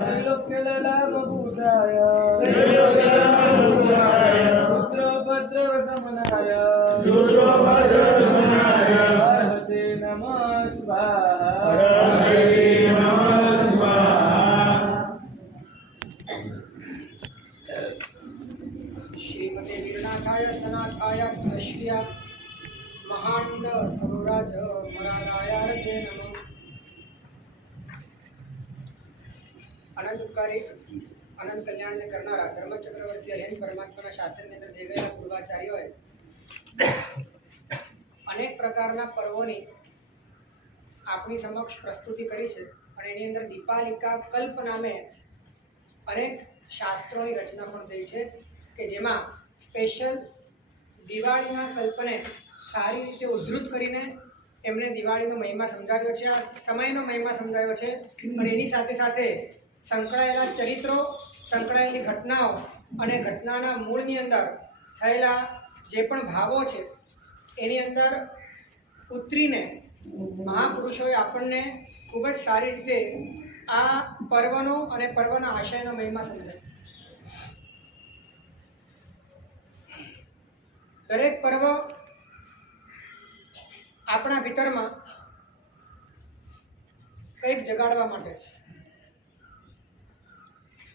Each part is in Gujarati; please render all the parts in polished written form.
त्रैलोक्यललाभभूषाय शूद्रभद्रवसमनाय हरते नमः श्रीमते वीरनाथाय सनाथाय श्रिया महानंद सरोराज मरारायार्थे नमः। अनंत उपकारी अनंत कल्याण ने करनारा धर्मचक्रवर्ती अहिंद परमात्मा शासन ने जे गया पूर्वाचार्योએ अनेक प्रकारना पर्वोनी આપણી સમક્ષ પ્રસ્તુતિ કરી છે અને એની અંદર દીપાલિકા કલ્પ નામે અનેક શાસ્ત્રોની રચના પણ થઈ છે કે જેમાં સ્પેશિયલ દિવાળીના કલ્પને સારી રીતે ઉદ્ધૃત કરીને એમણે દિવાળીનો મહિમા સમજાવ્યો છે, આ સમયનો મહિમા સમજાવ્યો છે અને એની સાથે સાથે સંકળાયેલા ચરિત્રો, સંકળાયેલી ઘટનાઓ અને ઘટનાના મૂળની અંદર થયેલા જે પણ ભાવો છે એની અંદર ઉતરીને મહાપુરુષોએ આપણને ખૂબ જ સારી રીતે આ પર્વનો અને પર્વના આશયનો મહિમા સમજાય. દરેક પર્વ આપણા ભીતરમાં કંઈક જગાડવા માટે છે,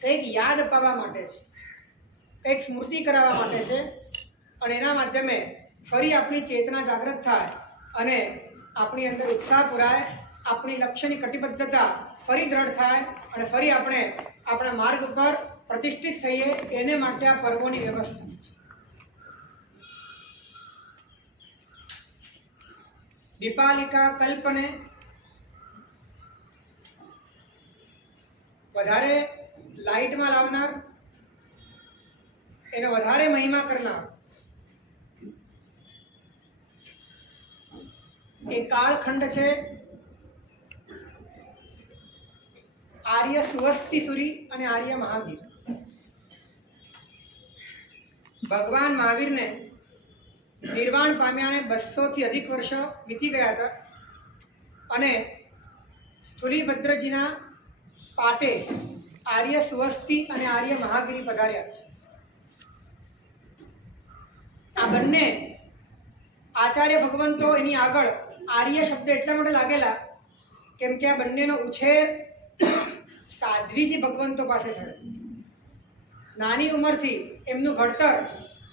કંઈક યાદ અપાવવા માટે છે, કંઈક સ્મૃતિ કરાવવા માટે છે અને એના માધ્યમે ફરી આપણી ચેતના જાગૃત થાય અને આપણી અંદર ઉત્સાહ પુરાય, આપણી લક્ષ્યની કટિબદ્ધતા ફરી દ્રઢ થાય અને ફરી આપણે આપણા માર્ગ પર પ્રતિષ્ઠિત થઈએ. એને માટે આ પર્વોની વ્યવસ્થા છે. દીપાલિકા કલ્પને વધારે લાઇટમાં લાવનાર, એનો વધારે મહિમા કરનાર એ કાળખંડ છે આર્ય સુવસ્તિસુરી અને આર્ય મહાવીર. ભગવાન મહાવીરને નિર્વાણ પામ્યાને 200 થી અધિક વર્ષ વીતી ગયા હતા અને સ્થુલીભદ્રજીના પાટે આર્ય સુવસ્તિ અને આર્ય મહાગીરી પધાર્યા છે. આ બંને આચાર્ય ભગવંતો એની આગળ આર્ય શબ્દ એટલા માટે લાગેલા કેમ કે આ બંનેનો ઉછેર સાધ્વીજી ભગવંતો પાસે થયો. નાની ઉંમરથી એમનું ઘડતર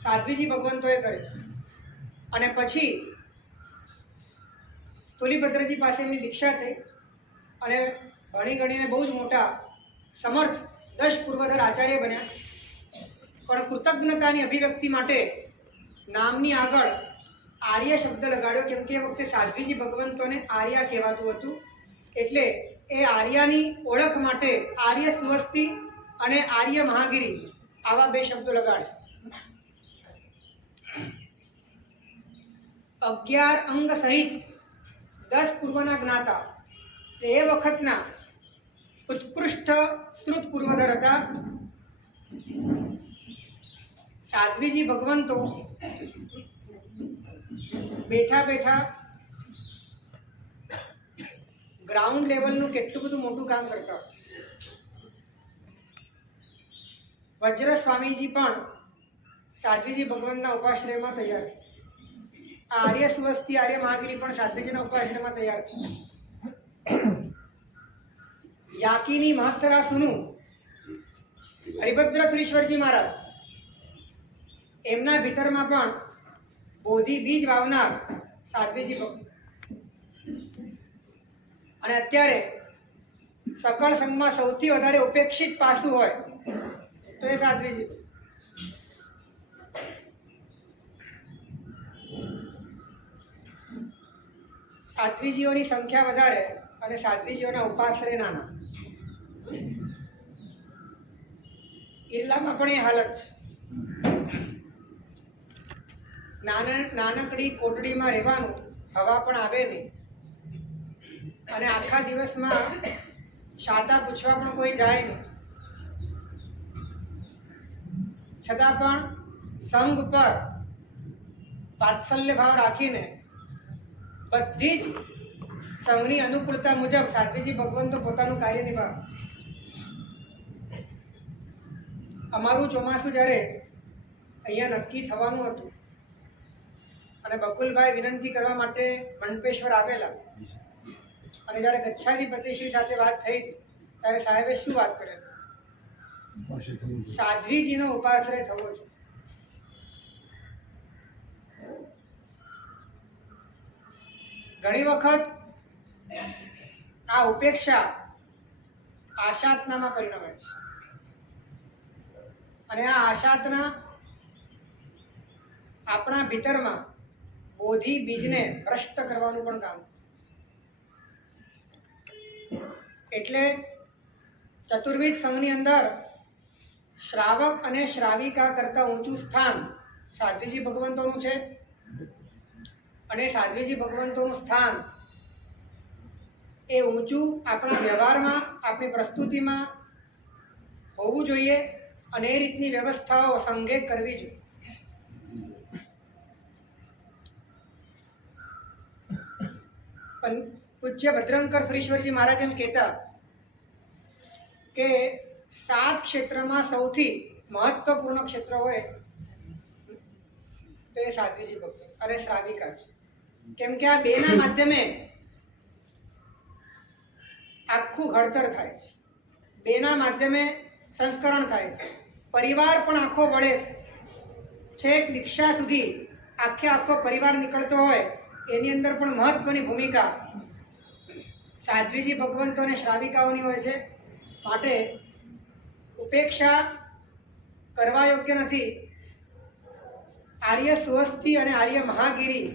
સાધ્વીજી ભગવંતોએ કર્યું અને પછી સ્થુલીભદ્રજી પાસે એમની દીક્ષા થઈ અને ભણી ગણીને બહુ જ મોટા સમર્થ 10 પૂર્વધર આચાર્ય બન્યા. પણ કૃતજ્ઞતાની અભિવ્યક્તિ માટે નામની આગળ આર્ય શબ્દ લગાડ્યો કેમ કે એ વખતે સાધ્વીજી ભગવંતોને આર્યા કહેવાતું હતું. એટલે એ આર્યાની ઓળખ માટે આર્ય સુવસ્તિ અને આર્ય મહાગીરી આવા 2 શબ્દો લગાડ્યા. 11 અંગ સહિત 10 પૂર્વના જ્ઞાતા એ વખતના ઉત્કૃષ્ટ શ્રુત પૂર્વધર હતા. સાધ્વીજી ભગવંતો બેઠા બેઠા ગ્રાઉન્ડ લેવલનું કેટલું બધું મોટું કામ કરતા. વજ્ર સ્વામીજી પણ સાધ્વીજી ભગવંતના ઉપાશ્રયમાં તૈયાર છે. આર્ય સુવસ્તિ આર્ય મહાગીરી પણ સાધ્વીજીના ઉપાશ્રયમાં તૈયાર છે. યાકીની મહત્તરા સુનુ હરિભદ્ર સુરીશ્વરજી મહારાજ એમના ભીતરમાં પણ બોધિ બીજ વાવનાર સાધ્વીજી ભગવંત. અને અત્યારે સકળ સંઘમાં સૌથી વધારે ઉપેક્ષિત પાસું હોય તો એ સાધ્વીજી. સાધ્વીજીઓની સંખ્યા વધારે અને સાધ્વીજીઓના ઉપાશ્રય નાના. ઇરલામાં પણ એ હાલત છે. નાનકડી કોટડીમાં રહેવાનું, હવા પણ આવે નહીં અને આખા દિવસમાં શાતા પૂછવા પણ કોઈ જાય નહીં. છતાં પણ સંઘ પર વાત્સલ્ય ભાવ રાખીને બધી જ સંઘની અનુકૂળતા મુજબ સાધ્વીજી ભગવંતો પોતાનું કાર્ય નિભાવે. અમારું ચોમાસું જ્યારે અહીંયા નક્કી થવાનું હતું અને બકુલભાઈ વિનંતી કરવા માટે મંડપેશ્વર આવેલા અને જ્યારે ગચ્છાધિપતિશ્રી સાથે વાત થઈ ત્યારે સાહેબે શું વાત કરેલી? સાધ્વીજીનો ઉપાશ્રય થવો છે. ઘણી વખત આ ઉપેક્ષા આશાતનામાં પરિણમે છે અને આ આશાતના આપણા ભીતરમાં બોધિ બીજને ભ્રષ્ટ કરવાનું પણ કામ. એટલે ચતુર્વિધ સંઘની અંદર શ્રાવક અને શ્રાવિકા કરતા ઊંચું સ્થાન સાધ્વીજી ભગવંતોનું છે અને સાધ્વીજી ભગવંતોનું સ્થાન એ ઊંચું આપણા વ્યવહારમાં, આપણી પ્રસ્તુતિમાં હોવું જોઈએ અને એ રીતની વ્યવસ્થાઓ સંઘે કરવી જોઈએ. પૂજ્ય ભદ્રંકર સુરેશ્વરજી મહારાજ એમ કહેતા કે 7 ક્ષેત્રમાં સૌથી મહત્વપૂર્ણ ક્ષેત્ર હોય તો એ સાધ્વીજી ભગવંત અને શ્રાવિકા છે. કેમ કે આ બેના માધ્યમે આખું ઘડતર થાય છે, બેના માધ્યમે સંસ્કરણ થાય છે, પરિવાર પણ આખો વળે છે. છેક દીક્ષા સુધી આખો પરિવાર નીકળતો હોય એની અંદર પણ મહત્વની ભૂમિકા સાધ્વીજી ભગવંતો અને શ્રાવિકાઓની હોય છે. માટે ઉપેક્ષા કરવા યોગ્ય નથી. આર્ય સુહસ્તી અને આર્ય મહાગીરી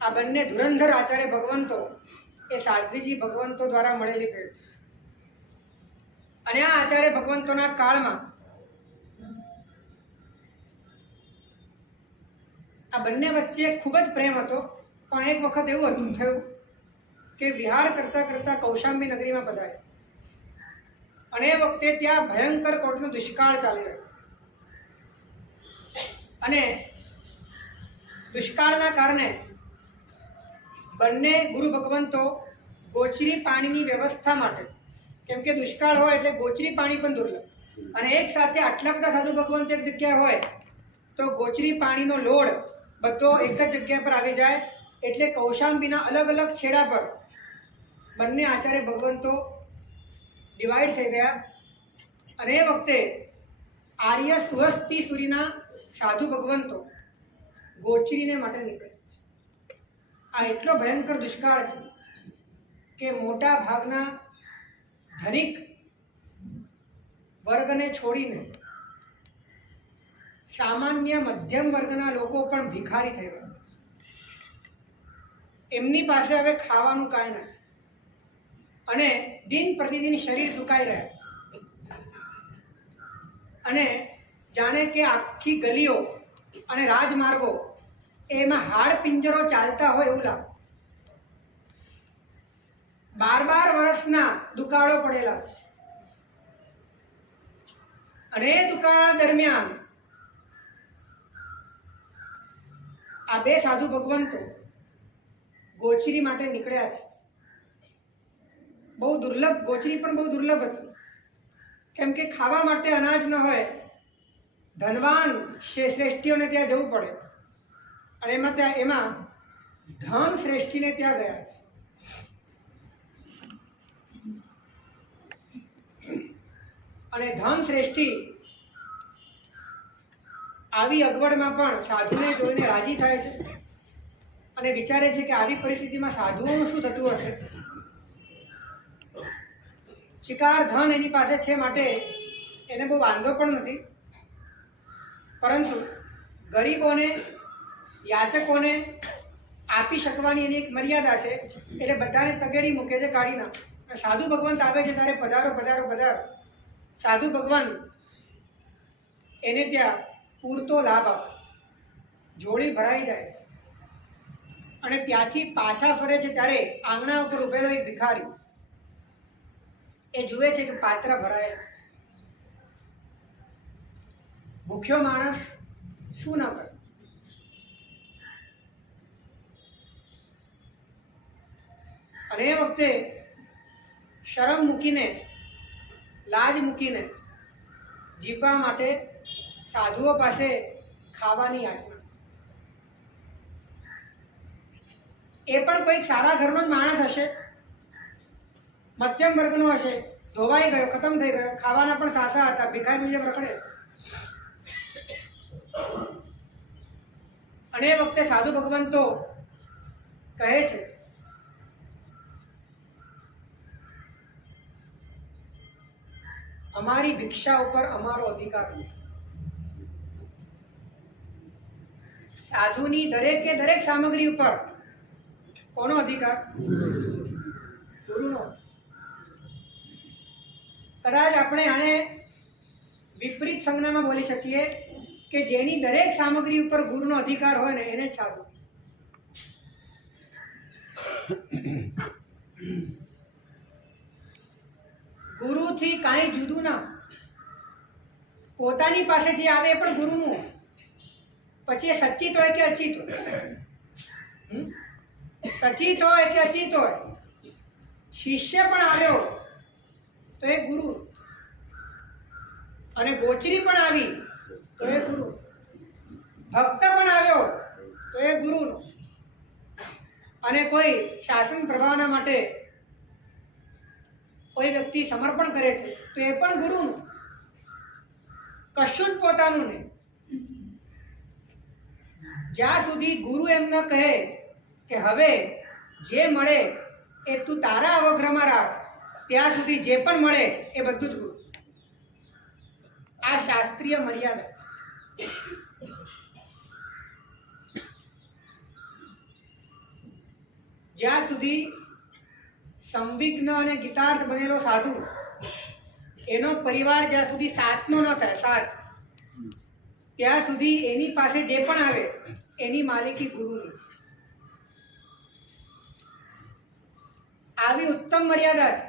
આ બંને ધુરંધર આચાર્ય ભગવંતો એ સાધ્વીજી ભગવંતો દ્વારા મળેલી ભેટ છે. અને આ આચાર્ય ભગવંતોના કાળમાં આ બંને વચ્ચે ખૂબ જ પ્રેમ હતો. પણ એક વખત એવું હતું થયું કે વિહાર કરતા કરતા કૌશાંબી નગરીમાં પધાર્યા અને એ વખતે ત્યાં ભયંકર કોટનો દુષ્કાળ ચાલી રહ્યો અને દુષ્કાળના કારણે બંને ગુરુ ભગવંતો ગોચરી પાણીની વ્યવસ્થા માટે, કેમ કે દુષ્કાળ હોય એટલે ગોચરી પાણી પણ દુર્લભ અને એક સાથે આટલા બધા સાધુ ભગવંત એક જગ્યા હોય તો ગોચરી પાણીનો લોડ બધો એક જ જગ્યા પર આવી જાય. એટલે કૌશાંબીના અલગ અલગ છેડા પર બંને આચાર્ય ભગવંતો ડિવાઈડ થઈ ગયા અને એ વખતે આર્ય સુહસ્તી સુરીના સાધુ ભગવંતો ગોચરીને માટે નીકળ્યા. આ એટલો ભયંકર દુષ્કાળ છે કે મોટા ભાગના ધનિક વર્ગને છોડીને સામાન્ય મધ્યમ વર્ગના લોકો પણ ભિખારી થઈ ગયા. એમની પાસે હવે ખાવાનું કાંઈ નથી અને દિન પ્રતિદિન શરીર સુકાઈ રહ્યા છે અને જાણે કે આખી ગલીઓ અને રાજમાર્ગો એમાં હાડ પિંજરો ચાલતા હોય એવું લાગે. 12 વર્ષના દુકાળો પડેલા છે અને એ દુકાળ દરમિયાન આ બે સાધુ ભગવંતો ગોચરી માટે નીકળ્યા છે. બહુ દુર્લભ, ગોચરી પણ બહુ દુર્લભ હતી કેમ કે ખાવા માટે અનાજ ન હોય, ધનવાન શ્રેષ્ઠીઓને ત્યાં જવું પડે અને એમાં ધન શ્રેષ્ઠીને ત્યાં ગયા છે. અને ધન શ્રેષ્ઠી આવી અગવડમાં પણ સાધુને જોઈને રાજી થાય છે અને વિચારે છે કે આવી પરિસ્થિતિમાં સાધુઓનું શું થતું હશે. શિકાર ધન એની પાસે છે માટે એને બહુ વાંધો પણ નથી, પરંતુ ગરીબોને, યાચકોને આપી શકવાની એની એક મર્યાદા છે. એટલે બધાને તગેડી મૂકે છે, કાઢી નાખે. સાધુ ભગવંત આવે છે ત્યારે પધારો પધારો પધારો. સાધુ ભગવાન એને ત્યાં પૂરતો લાભ આપે, જોડી ભરાઈ જાય છે અને ત્યાંથી પાછા ફરે છે ત્યારે આંગણા ઉપર ઉભેલો એક ભિખારી એ જુએ છે કે પાત્ર ભરાયેલા છે. ભૂખ્યો માણસ શું ન કરે. અને એ વખતે શરમ મૂકીને, લાજ મૂકીને જીવવા માટે સાધુઓ પાસે ખાવાની યાચના. એ પણ કોઈક સારા ઘરનો જ માણસ હશે, મધ્યમ વર્ગનો હશે, ધોવાઈ ગયો, ખતમ થઈ ગયો, ખાવાના પણ સાસા હતા, ભિખારી જેમ રખડે છે. અને એ વખતે સાધુ ભગવાન તો કહે છે અમારી ભિક્ષા ઉપર અમારો અધિકાર નથી. સાધુની દરેકે દરેક સામગ્રી ઉપર કોનો અધિકાર? ગુરુનો. કદાચ આપણે આને વિપરીત સંજ્ઞામાં બોલી શકીએ કે જેની દરેક સામગ્રી ઉપર ગુરુનો અધિકાર હોય ને એને જ સાધુ. ગુરુથી કાંઈ જુદું ના. પોતાની પાસે જે આવે એ પણ ગુરુનું. પછી એ સચિત હોય કે અચિત હોય, સચિત હોય કે અચિત હોય, શિષ્ય પણ આવ્યો તો એ ગુરુ, અને ગોચરી પણ આવી તો એ ગુરુ, ભક્ત પણ આવ્યો તો એ ગુરુ, અને કોઈ શાસન પ્રભાવના માટે કોઈ વ્યક્તિ સમર્પણ કરે છે તો એ પણ ગુરુનું. કશું જ પોતાનું નહીં. જ્યાં સુધી ગુરુ એમ ન કહે કે હવે જે મળે એ તું તારા અવગ્રહમાં રાખ, ત્યાં સુધી જે પણ મળે એ બધું જ ગુરુ. આ શાસ્ત્રીય મર્યાદા છે. જ્યાં સુધી સંવિઘ્ન અને ગીતાર્થ બનેલો સાધુ, એનો પરિવાર જ્યાં સુધી સાતનો ન થાય, સાત, ત્યાં સુધી એની પાસે જે પણ આવે એની માલિકી ગુરુની છે. આવી ઉત્તમ મર્યાદા છે.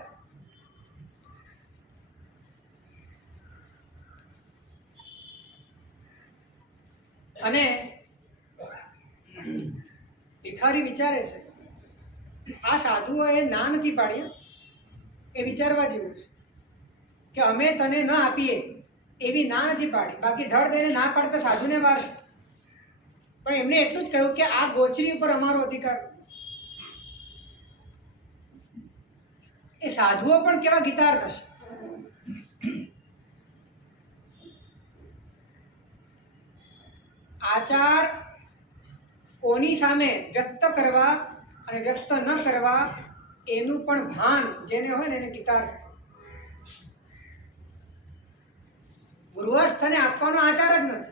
અને ભિખારી વિચારે છે આ સાધુઓએ ના નથી પાડી, એ વિચારવા જેવું છે કે અમે તને ન આપીએ એવી ના નથી પાડી. બાકી ધડ દઈને ના પાડતા સાધુને વારશે. પણ એમણે એટલું જ કહ્યું કે આ ગોચરી ઉપર અમારો અધિકાર. એ સાધુઓ પણ કેવા ગીતાર્થ હશે. આચાર કોની સામે વ્યક્ત કરવા અને વ્યક્ત ન કરવા એનું પણ ભાન જેને હોય ને એને ગીતાર્થ. ગૃહસ્થને આપવાનો આચાર જ નથી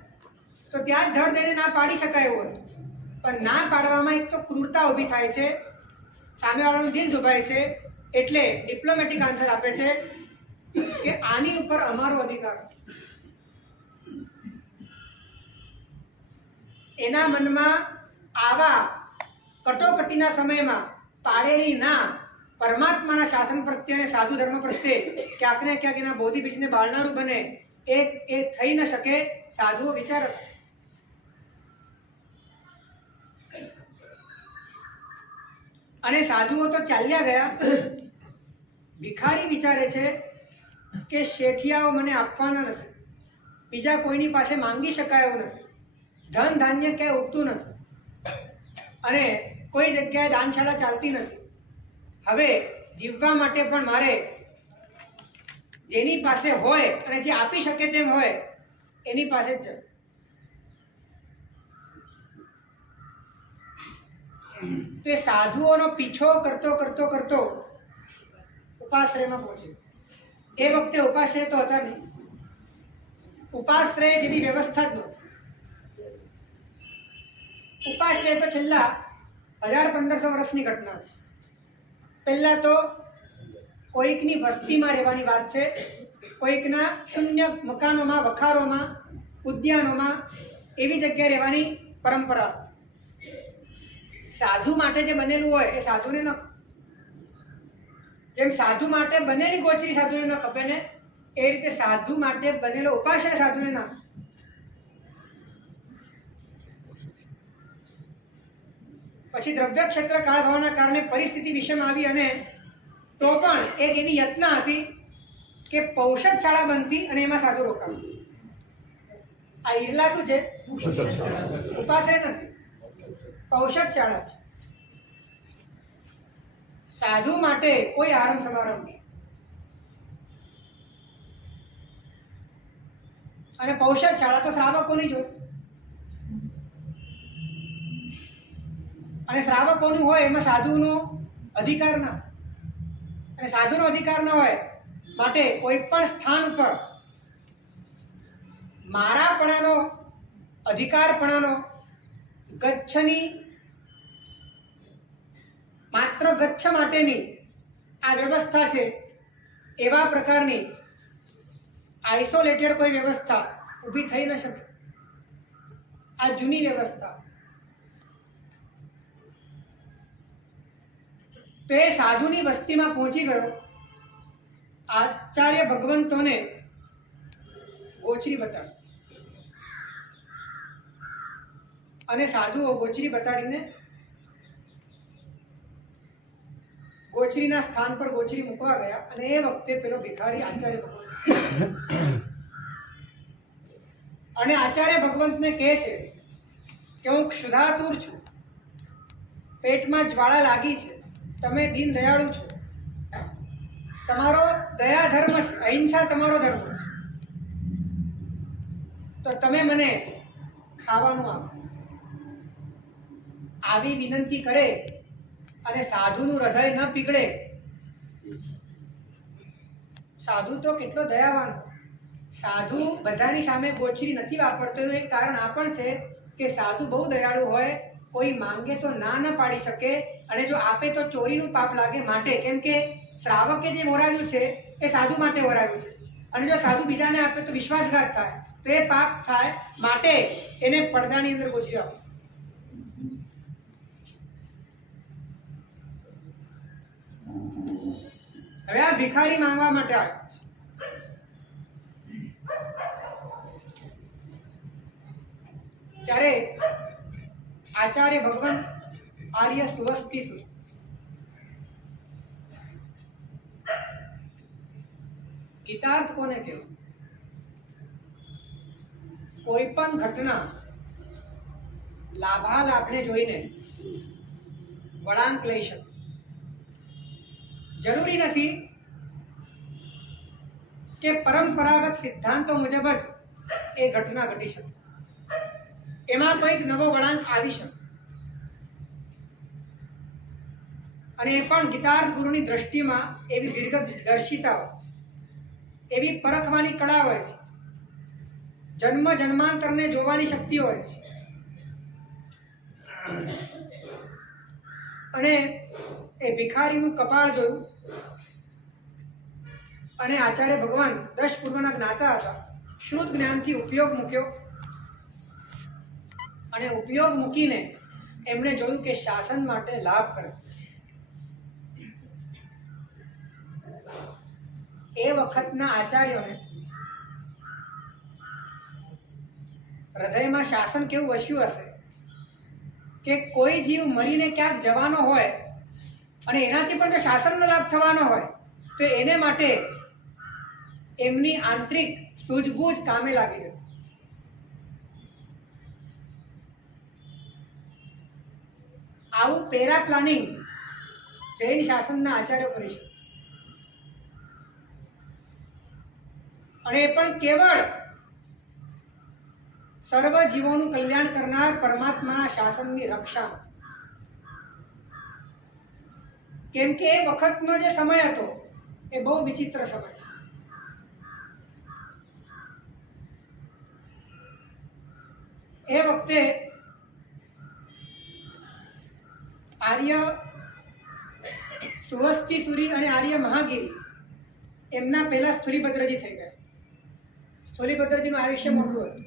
તો ત્યાં જ ધડ દઈને ના પાડી શકાય એવું હતું. પણ ના પાડવામાં એક તો ક્રૂરતા ઊભી થાય છે, સામેવાળાનું દિલ દુભાય છે, એટલે ડિપ્લોમેટિક આન્સર આપે છે કે આની ઉપર અમારો અધિકાર. એના મનમાં આવા કટોકટીના સમયમાં પાડેલી ના પરમાત્માના શાસન પ્રત્યે અને સાધુ ધર્મ પ્રત્યે ક્યાંક ને ક્યાંક એના બોધિ બીજને બાળનારું બને એ થઈ ન શકે. સાધુઓ વિચાર. અને સાધુઓ તો ચાલ્યા ગયા. ભિખારી વિચારે છે કે શેઠિયાઓ મને આપવાના નથી, બીજા કોઈની પાસે માંગી શકાય એવું નથી, ધન ધાન્ય ક્યાંય ઉગતું નથી, અને કોઈ જગ્યાએ દાનશાળા ચાલતી નથી. હવે જીવવા માટે પણ મારે જેની પાસે હોય અને જે આપી શકે તેમ હોય એની પાસે જ જવું. તો એ સાધુઓનો પીછો કરતો કરતો કરતો ઉપાશ્રયમાં પહોંચે. એ વખતે ઉપાશ્રય તો હતા નહીં. ઉપાશ્રય જેવી વ્યવસ્થા જ નહોતી. ઉપાશ્રય તો છેલ્લા 1000-1500 વર્ષની ઘટના છે. પહેલા તો કોઈકની વસ્તીમાં રહેવાની વાત છે, કોઈકના શૂન્ય મકાનોમાં, વખારોમાં, ઉદ્યાનોમાં એવી જગ્યાએ રહેવાની પરંપરા. સાધુ માટે જે બનેલું હોય એ સાધુને ન, જેમ સાધુ માટે બનેલી ગોચરી સાધુને ન ખપે ને એ રીતે સાધુ માટે બનેલો ઉપાશ્રય સાધુને ના. પછી દ્રવ્ય ક્ષેત્ર કાળ ભાવના કારણે પરિસ્થિતિ વિષમ આવી, અને તો પણ એક એવી યત્ન હતી કે પૌષદ શાળા બનતી અને એમાં સાધુ રોકાણ. આ ઈરલા શું છે? ઉપાશ્રય નથી, પૌષદ શાળા છે. સાધુ માટે કોઈ આરંભ સમારંભ નહીં. અને પૌષદ શાળા તો શ્રાવકોની જ હોય. અને શ્રાવકોનું હોય એમાં સાધુનો અધિકાર ના. અને સાધુનો અધિકાર ન હોય માટે કોઈ પણ સ્થાન ઉપર મારાપણાનો અધિકારપણાનો ગચ્છની માત્ર ગચ્છ માટેની આ વ્યવસ્થા છે. એવા પ્રકારની આઇસોલેટેડ કોઈ વ્યવસ્થા ઊભી થઈ ન શકે. આ જૂની વ્યવસ્થા. તો એ સાધુની વસ્તીમાં પહોંચી ગયો. આચાર્ય ભગવંતોને ગોચરી બતાડી અને સાધુઓ ગોચરી બતાડીને ગોચરીના સ્થાન પર ગોચરી મૂકવા ગયા. અને એ વખતે પેલો ભિખારી આચાર્ય ભગવંત અને આચાર્ય ભગવંતને કહે છે કે હું ક્ષુધાતુર છું, પેટમાં જ્વાળા લાગી છે, તમે દીન દયાળુ છો, તમારો દયા ધર્મ છે, અહિંસા તમારો ધર્મ છે, તો તમે મને ખાવાનું આપો. આવી વિનંતી કરે અને સાધુનું હૃદય ન પીગળે. સાધુ તો કેટલો દયાવાન. સાધુ બધાની સામે ગોચરી નથી વાપરતો. એનું એક કારણ આ પણ છે કે સાધુ બહુ દયાળુ હોય. કોઈ માંગે તો ના ન પાડી શકે, અને જો આપે તો ચોરીનું પાપ લાગે. માટે કેમ કે શ્રાવકે જે વરાવ્યું છે એ સાધુ માટે વરાવ્યું છે, અને જો સાધુ બીજાને આપે તો વિશ્વાસઘાત થાય, તો એ પાપ થાય. માટે એને પડદાની અંદર ગોચરી આપો. હવે આ ભિખારી માંગવા માટે આવ્યો છે. ત્યારે આચાર્ય ભગવાન આર્ય સુવસ્તી સુધી ગીતાર્થ કોને કહેવું? કોઈ પણ ઘટના લાભાલાભને જોઈને વળાંક લઈ શકે. જરૂરી નથી કે પરંપરાગત સિદ્ધાંતો મુજબ જ એ ઘટના ઘટી શકે. એમાં કંઈક નવો વળાંક આવી શકે. અને એ પણ ગીતાર્થ ગુરુની દ્રષ્ટિમાં એવી દીર્ઘદર્શિતા હોય છે, એવી પરખવાની કળા હોય છે, જન્મ જન્માંતરને જોવાની શક્તિ હોય છે. અને એ ભિખારીનું કપાળ જોયું. અને આચાર્ય ભગવાન 10 પૂર્વના જ્ઞાતા હતા. શ્રુત જ્ઞાનથી ઉપયોગ મૂક્યો, અને ઉપયોગ મૂકીને એમણે જોયું કે શાસન માટે લાભ કરે. એ વખતના આચાર્યોને હૃદયમાં શાસન કેવું વસ્યું હશે કે કોઈ જીવ મરીને ક્યાંક જવાનો હોય અને એનાથી પણ જો શાસનનો લાભ થવાનો હોય તો એને માટે એમની આંતરિક સૂઝબૂઝ કામે લાગી જતી. આવું પેરા પ્લાનિંગ જૈન શાસનના આચાર્યો કરી શકે. અને એ પણ કેવળ સર્વ જીવોનું કલ્યાણ કરનાર પરમાત્માના શાસનની રક્ષા. કેમ કે એ વખતનો જે સમય હતો એ બહુ વિચિત્ર સમય. એ વખતે આર્ય સુવસ્તીસુરી અને આર્ય મહાગીરી એમના પહેલા સ્થૂલીભદ્રજી થઈ ગયા. સ્થૂલીભદ્રજીનું આયુષ્ય મોટું હતું,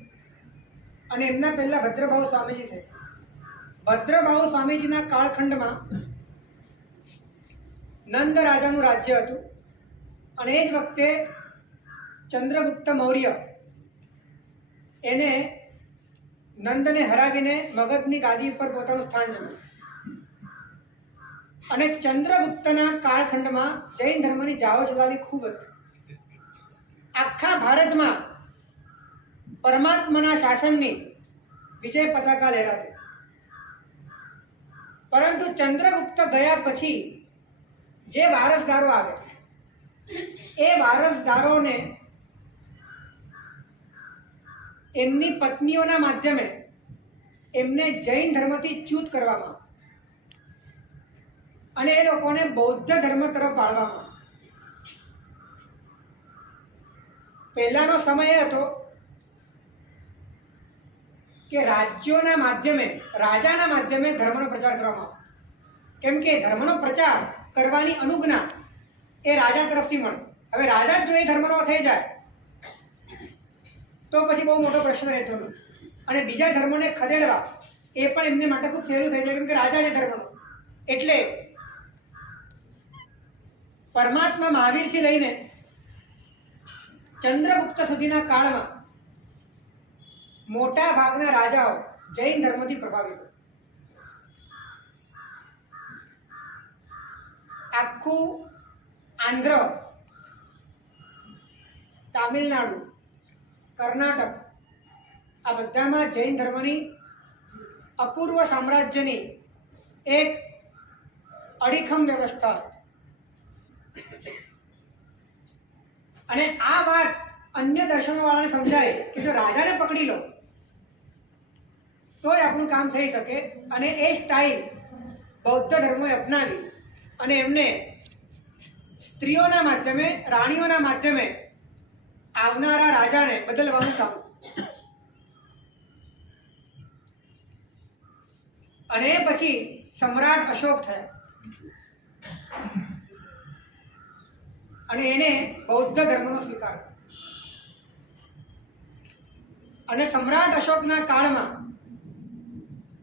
અને એમના પહેલા ભદ્રભાવ સ્વામીજી થઈ. ભદ્રભાવ સ્વામીજીના કાળખંડમાં નંદ રાજાનું રાજ્ય હતું, અને એ જ વખતે ચંદ્રગુપ્ત મૌર્ય એને નંદને હરાવીને મગધની ગાદી ઉપર પોતાનું સ્થાન જમાવ્યું. અને ચંદ્રગુપ્તના કાળખંડમાં જૈન ધર્મની જાઓ જલાલી ખૂબ હતી. આખા ભારતમાં પરમાત્માના શાસનની વિજય પતાકા લહેરાતી. પરંતુ ચંદ્રગુપ્ત ગયા પછી જે વારસદારો આવે એ વારસદારોને એમની પત્નીઓના માધ્યમે એમને જૈન ધર્મથી ચ્યુત કરવામાં અને એ લોકોને બૌદ્ધ ધર્મ તરફ વાળવામાં. પહેલાનો સમય એ હતો કે રાજ્યોના માધ્યમે રાજાના માધ્યમે ધર્મનો પ્રચાર કરવામાં આવે. કેમ કે ધર્મનો પ્રચાર કરવાની અનુજ્ઞા એ રાજા તરફથી મળતી. હવે રાજા જ જો એ ધર્મનો થઈ જાય તો પછી બહુ મોટો પ્રશ્ન રહેતો નથી. અને બીજા ધર્મોને ખદેડવા એ પણ એમને માટે ખૂબ સહેલું થઈ જાય, કેમ કે રાજા છે ધર્મનો. એટલે પરમાત્મા મહાવીરથી લઈને ચંદ્રગુપ્ત સુધીના કાળમાં મોટા ભાગના રાજાઓ જૈન ધર્મથી પ્રભાવિત હતા. આખું આંધ્ર, તામિલનાડુ, કર્ણાટક આ બધામાં જૈન ધર્મની અપૂર્વ સામ્રાજ્યની એક અડીખમ વ્યવસ્થા હતી. અને આ વાત અન્ય દર્શનવાળાને સમજાય કે જો રાજાને પકડી લો તો જ આપણું કામ થઈ શકે. અને એ સ્ટાઇલ બૌદ્ધ ધર્મોએ અપનાવી અને એમને સ્ત્રીઓના માધ્યમે, રાણીઓના માધ્યમે આવનારા રાજાને બદલવાનું કામ. અને પછી સમ્રાટ અશોક થયા અને એને બૌદ્ધ ધર્મનો સ્વીકાર. અને સમ્રાટ અશોકના કાળમાં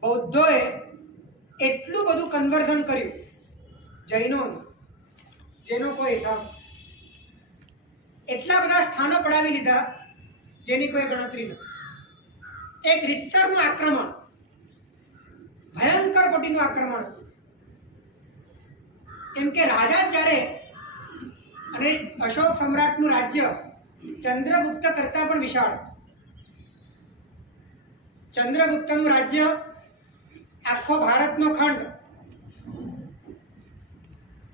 બૌદ્ધોએ એટલું બધું કન્વર્ઝન કર્યું જૈનોનું જેનો કોઈ હિસાબ. એટલા બધા સ્થાનો પડાવી લીધા જેની કોઈ ગણતરી નથી. એક રીતસરનું આક્રમણ, ભયંકર કોટીનું આક્રમણ હતું. એમ કે રાજા જ્યારે અને અશોક સમ્રાટનું રાજ્ય ચંદ્રગુપ્ત કરતા પણ વિશાળ. ચંદ્રગુપ્તનું રાજ્ય આખો ભારતનો ખંડ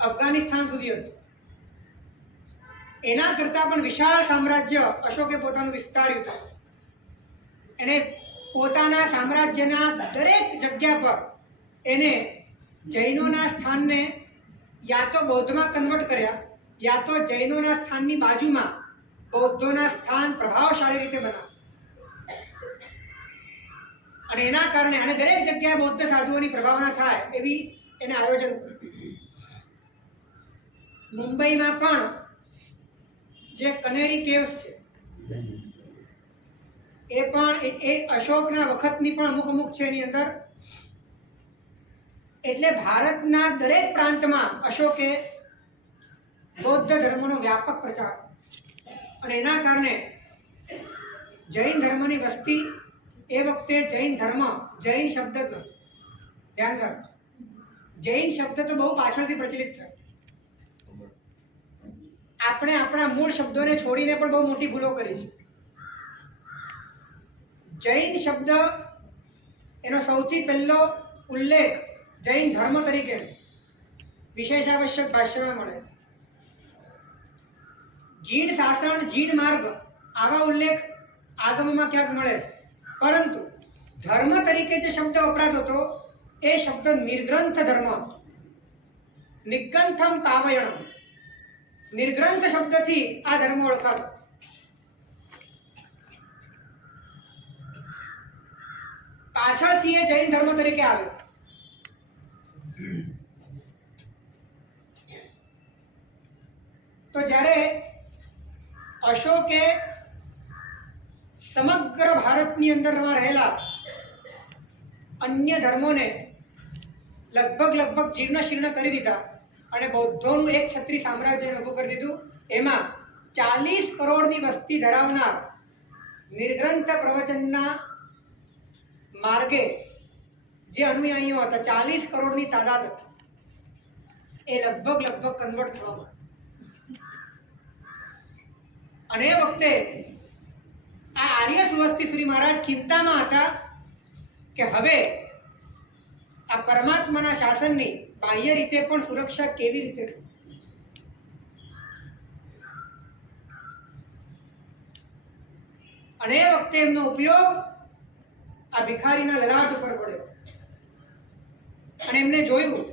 અફઘાનિસ્તાન સુધી હતું. એના કરતા પણ વિશાળ સામ્રાજ્ય અશોકે પોતાનું વિસ્તાર્યું હતું. એને પોતાના સામ્રાજ્યના દરેક જગ્યા પર એને જૈનોના સ્થાનને યા તો બૌદ્ધમાં કન્વર્ટ કર્યા યા તો જૈનોના સ્થાનની બાજુમાં બૌદ્ધોના સ્થાન પ્રભાવશાળી રીતે બનાવ્યા. અને એના કારણે અને દરેક જગ્યાએ બૌદ્ધ સાધુઓની પ્રભાવના થાય એવી એને આયોજન કર્યું. મુંબઈમાં પણ જે કનેરી કેવ્સ છે એ પણ એ અશોકના વખતની પણ અમુક છે એની અંદર. એટલે ભારતના દરેક પ્રાંતમાં અશોકે બૌદ્ધ ધર્મનો વ્યાપક પ્રચાર. અને એના કારણે જૈન ધર્મની વસ્તી એ વખતે જૈન ધર્મ, જૈન શબ્દ જ નથી. ધ્યાન રાખજો, જૈન શબ્દ તો બહુ પાછળથી પ્રચલિત થયો. આપણે આપણા મૂળ શબ્દોને છોડીને પણ બહુ મોટી ભૂલો કરી છે. જૈન શબ્દ એનો સૌથી પહેલો ઉલ્લેખ જૈન ધર્મ તરીકે વિશેષાવશ્યક ભાષ્યમાં મળે છે. જીણ શાસન, જીણ માર્ગ આવા ઉલ્લેખ આગમમાં ક્યાંક મળે છે. પરંતુ ધર્મ તરીકે જે શબ્દ વપરાતો હતો એ શબ્દ નિર્ગ્રંથ ધર્મ હતો. નિગ્રંથમ કાવયણમ, નિર્ગ્રંથ શબ્દથી આ ધર્મ ઓળખાતો. પાછળથી એ જૈન ધર્મ તરીકે આવ્યો. તો જ્યારે અશોકે સમગ્ર ભારતની અંદર રહેલા અન્ય ધર્મોને લગભગ જીર્ણ શીર્ણ કરી દીધા અને બૌદ્ધોનું એક છત્રી સામ્રાજ્ય ઊભું કરી દીધું. એમાં 40 કરોડની વસ્તી ધરાવનાર નિર્ગ્રંથ પ્રવચનના માર્ગે જે અનુયાયીઓ હતા, 40 કરોડની તાદાદ હતી, એ લગભગ કન્વર્ટ થવા માંડી. અને એ વખતે આ આર્ય સુવસ્તી શ્રી મહારાજ ચિંતામાં હતા કે હવે આ પરમાત્માના શાસનની બાહ્ય રીતે પણ સુરક્ષા કેવી રીતે. અને એ વખતે એમનો ઉપયોગ આ ભિખારીના લલાટ ઉપર પડ્યો અને એમને જોયું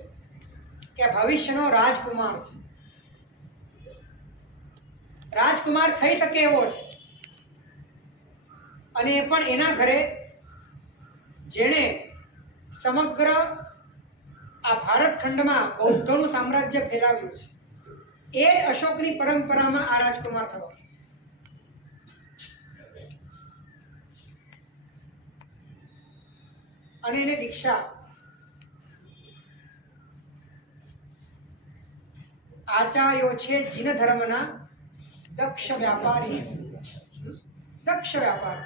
કે આ ભવિષ્યનો રાજકુમાર છે, રાજકુમાર થઈ શકે એવો છે, અને એ પણ એના ઘરે જેણે સમગ્ર આ ભારત ખંડમાં બૌદ્ધોનું સામ્રાજ્ય ફેલાવ્યું છે. એ જ અશોકની પરંપરામાં આ રાજકુમાર થયો. અને એને દીક્ષા આચાર્યો છે જીન ધર્મના દક્ષ વ્યાપારી. દક્ષ વ્યાપાર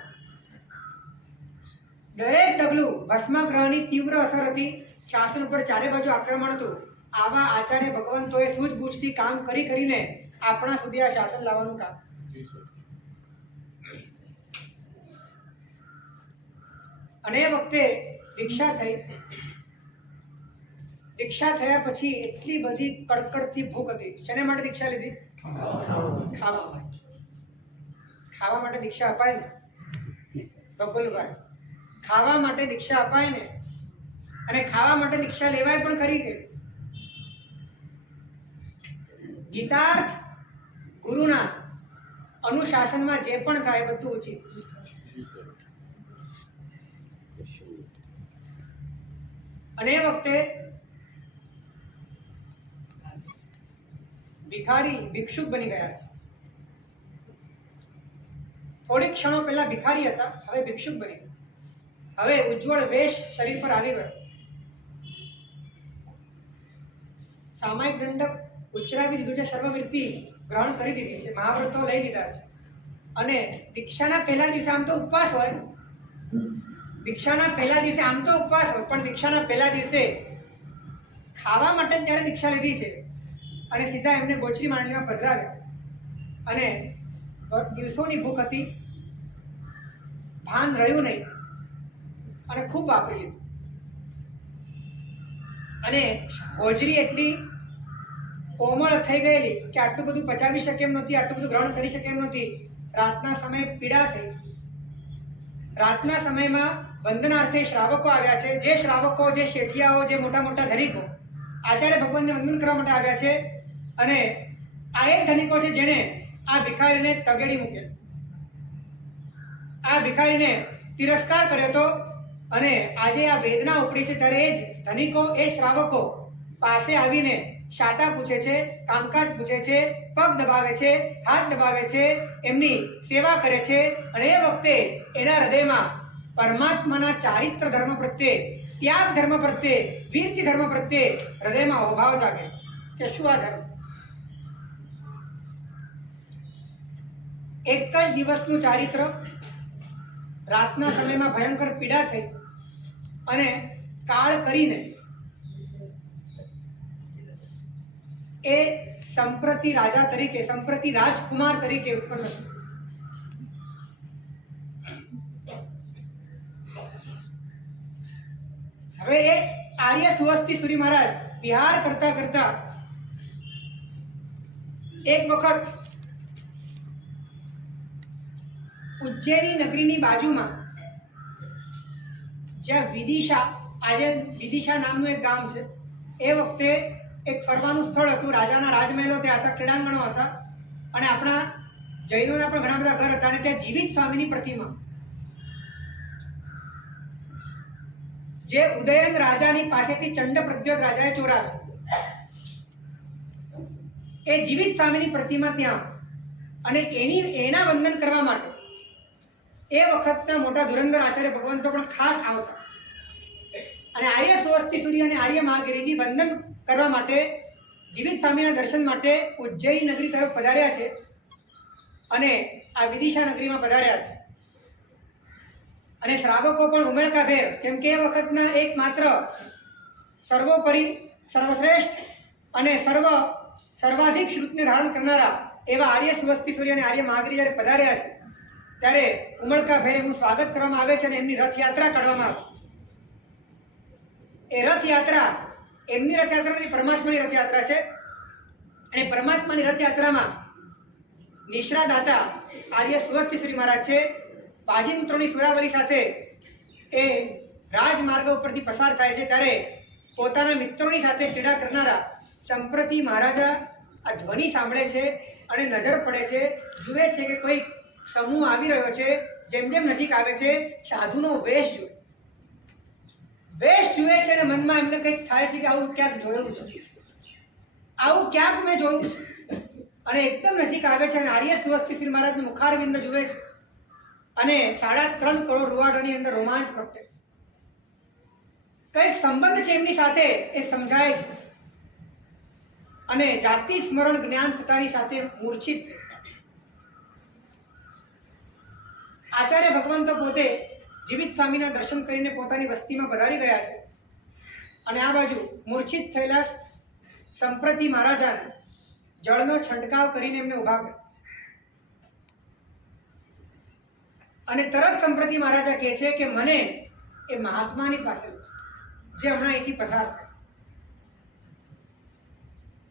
દરેક ડગલું ભસ્માગ્રહની તીવ્ર અસર હતી. શાસન ઉપર ચારે બાજુ આક્રમણ હતું. આવા આચાર્ય ભગવંતોએ સૂઝબૂછથી કામ કરીને આપણા સુધી આ શાસન લાવવાનું કામ. અને એ વખતે દીક્ષા થઈ. દીક્ષા થયા પછી એટલી બધી કડકડતી ભૂખ હતી. શેને માટે દીક્ષા લીધી? ખાવા માટે. ખાવા માટે દીક્ષા અપાય ને બકુલભાઈ, ખાવા માટે દીક્ષા અપાય ને. અને ખાવા માટે દીક્ષા લેવાય પણ ખરી કે ગીતાર્થ ગુરુના અનુશાસનમાં જે પણ થાય બધું ઉચિત. અને એ વખતે ભિખારી ભિક્ષુક બની ગયા છે. થોડીક ક્ષણો પહેલા ભિખારી હતા, હવે ભિક્ષુક બની ગયા. હવે ઉજ્જવળ વેશ શરીર પર આવી ગયો. સામાયિક દંડક ઉચ્ચાવી દીધું છે, સર્વવૃત્તિ ગ્રહણ કરી દીધી છે, મહાવ્રતો લઈ દીધા છે. અને દીક્ષાના પહેલા દિવસે આમ તો ઉપવાસ હોય, દીક્ષાના પહેલા દિવસે આમ તો ઉપવાસ હોય, પણ દીક્ષાના પહેલા દિવસે ખાવા માટે જ્યારે દીક્ષા લીધી છે અને સીધા એમને બોચરી માંડલીમાં પધરાવ્યા. અને દિવસોની ભૂખ હતી, ભાન રહ્યું નહીં અને ખૂબ વાપરી લીધું. અને હોજરી એટલી કોમળ થઈ ગયેલી કે આટલું બધું પચાવી શકે એમ નહોતી, આટલું બધું ગ્રહણ કરી શકે એમ નહોતી. રાતના સમયે પીડા થઈ. રાતના સમયમાં વંદનાર્થે શ્રાવકો આવ્યા છે. જે શ્રાવકો, જે શેઠિયાઓ, જે મોટા મોટા ધનિકો આચાર્ય ભગવાનને વંદન કરવા માટે આવ્યા છે. અને આ એ ધનિકો છે જેણે આ ભિખારીને તગેડી મૂકેલ, આ ભિખારીને તિરસ્કાર કર્યો હતો. અને આજે આ વેદના ઉપડી છે ત્યારે એ જ ધનિકો, એ શ્રાવકો પાસે આવીને શાતા પૂછે છે, કામકાજ પૂછે છે, પગ દબાવે છે, હાથ દબાવે છે, એમની સેવા કરે છે. અને એ વખતે એના હૃદયમાં પરમાત્માના ચારિત્ર ધર્મ પ્રત્યે, ત્યાગ ધર્મ પ્રત્યે, વીર્તિ ધર્મ પ્રત્યે હૃદયમાં અભાવ જાગે છે કે શું આ ધર્મ. એક જ દિવસનું ચારિત્ર, રાતના સમયમાં ભયંકર પીડા થઈ અને કાળ કરીને એ સંપ્રતિ રાજા તરીકે, સંપ્રતિ રાજકુમાર તરીકે ઉત્પન્ન થયો. હવે એ આર્ય સુવસ્તી સુરી મહારાજ વિહાર કરતા કરતા એક વખત ઉજ્જૈની નગરીની બાજુમાં જ્યાં વિદિશા, આજે વિદિશા નામનું એક ગામ છે, એ વખતે એક ફરવાનું સ્થળ હતું. રાજાના રાજમહેલો ત્યાં હતા, ક્રીડાંગણો હતા. અને આપણા જૈનોના પણ ઘણા બધા ઘર હતા. અને ત્યાં જીવિત સ્વામીની પ્રતિમા, જે ઉદયન રાજાની પાસેથી ચંડ પ્રદ્યોત રાજાએ ચોરાવી, એ જીવિત સ્વામીની પ્રતિમા ત્યાં. અને એના વંદન કરવા માટે એ વખતના મોટા ધુરંધર આચાર્ય ભગવંતો પણ ખાસ આવતા. અને આર્ય સુવસ્તી સૂર્ય અને આર્ય મહાગિરીજી વંદન કરવા માટે, જીવિત સ્વામીના દર્શન માટે ઉજ્જૈની નગરી તરફ પધાર્યા છે. અને આ વિદિશા નગરીમાં પધાર્યા છે. અને શ્રાવકો પણ ઉમળકાભેર, કેમ કે એ વખતના એકમાત્ર સર્વોપરી, સર્વશ્રેષ્ઠ અને સર્વાધિક શ્રુતને ધારણ કરનારા એવા આર્ય સુવસ્તીશ્વરી અને આર્ય મહાગરી જ્યારે પધાર્યા છે ત્યારે ઉમળકાભેર એમનું સ્વાગત કરવામાં આવે છે અને એમની રથયાત્રા કાઢવામાં આવે છે. એ રથયાત્રા એમની રથયાત્રા નથી, પરમાત્માની રથયાત્રા છે. અને પરમાત્માની રથયાત્રામાં નિશ્રા દાતા આર્ય સુવસ્તીશ્વરી મહારાજ છે પાજીમિત્રોની સુરાવલી સાથે એ રાજમાર્ગ ઉપરથી પસાર થાય છે ત્યારે પોતાના મિત્રોની સાથે ક્રીડા કરનારા સંપ્રતિ મહારાજા આ ધ્વનિ સાંભળે છે અને નજર પડે છે, જુએ છે કે કોઈ સમૂહ આવી રહ્યો છે. જેમ જેમ નજીક આવે છે સાધુનો વેશ જુએ છે અને મનમાં એમને કંઈક થાય છે કે આવું ક્યાંક જોયું છે, આવું ક્યાંક મેં જોયું છે. અને એકદમ નજીક આવે છે અને આર્ય સુવસ્તીશ્વરી મહારાજનું મુખારવિંદ જુએ છે અને 3.5 કરોડ રૂવાડાની અંદર રોમાંચ પ્રગટે છે. કંઈક સંબંધ છે એમની સાથે એ સમજાય છે અને જાતિ સ્મરણ જ્ઞાન થતાની સાથે મૂર્છિત થઈ. આચાર્ય ભગવાન તો પોતે જીવિત સ્વામીના દર્શન કરીને પોતાની વસ્તીમાં પધારી ગયા છે અને આ બાજુ મૂર્છિત થયેલા સંપ્રતિ મહારાજાને જળનો છંટકાવ કરીને એમને ઉભા કર્યા છે. અને તરત સંપ્રતિ મહારાજા કહે છે કે મને એ મહાત્માની પાસે જે હમણાં અહીંથી પસાર થાય.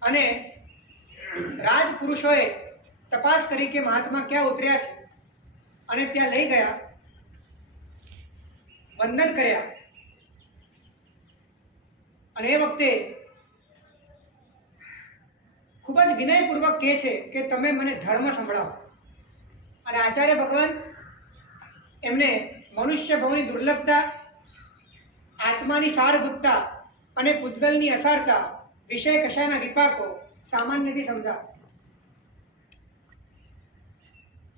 અને રાજપુરુષોએ તપાસ કરી કે મહાત્મા ક્યાં ઉતર્યા છે અને ત્યાં લઈ ગયા, વંદન કર્યા. અને એ વખતે ખૂબ જ વિનયપૂર્વક કહે છે કે તમે મને ધર્મ સંભળાવો. અને આચાર્ય ભગવાન એમને મનુષ્ય ભવની દુર્લભતા, આત્માની સારભૂતતા અને પૂતગલની અસારતા, વિષય કશાના વિપાકો સામાન્યથી સમજાવે.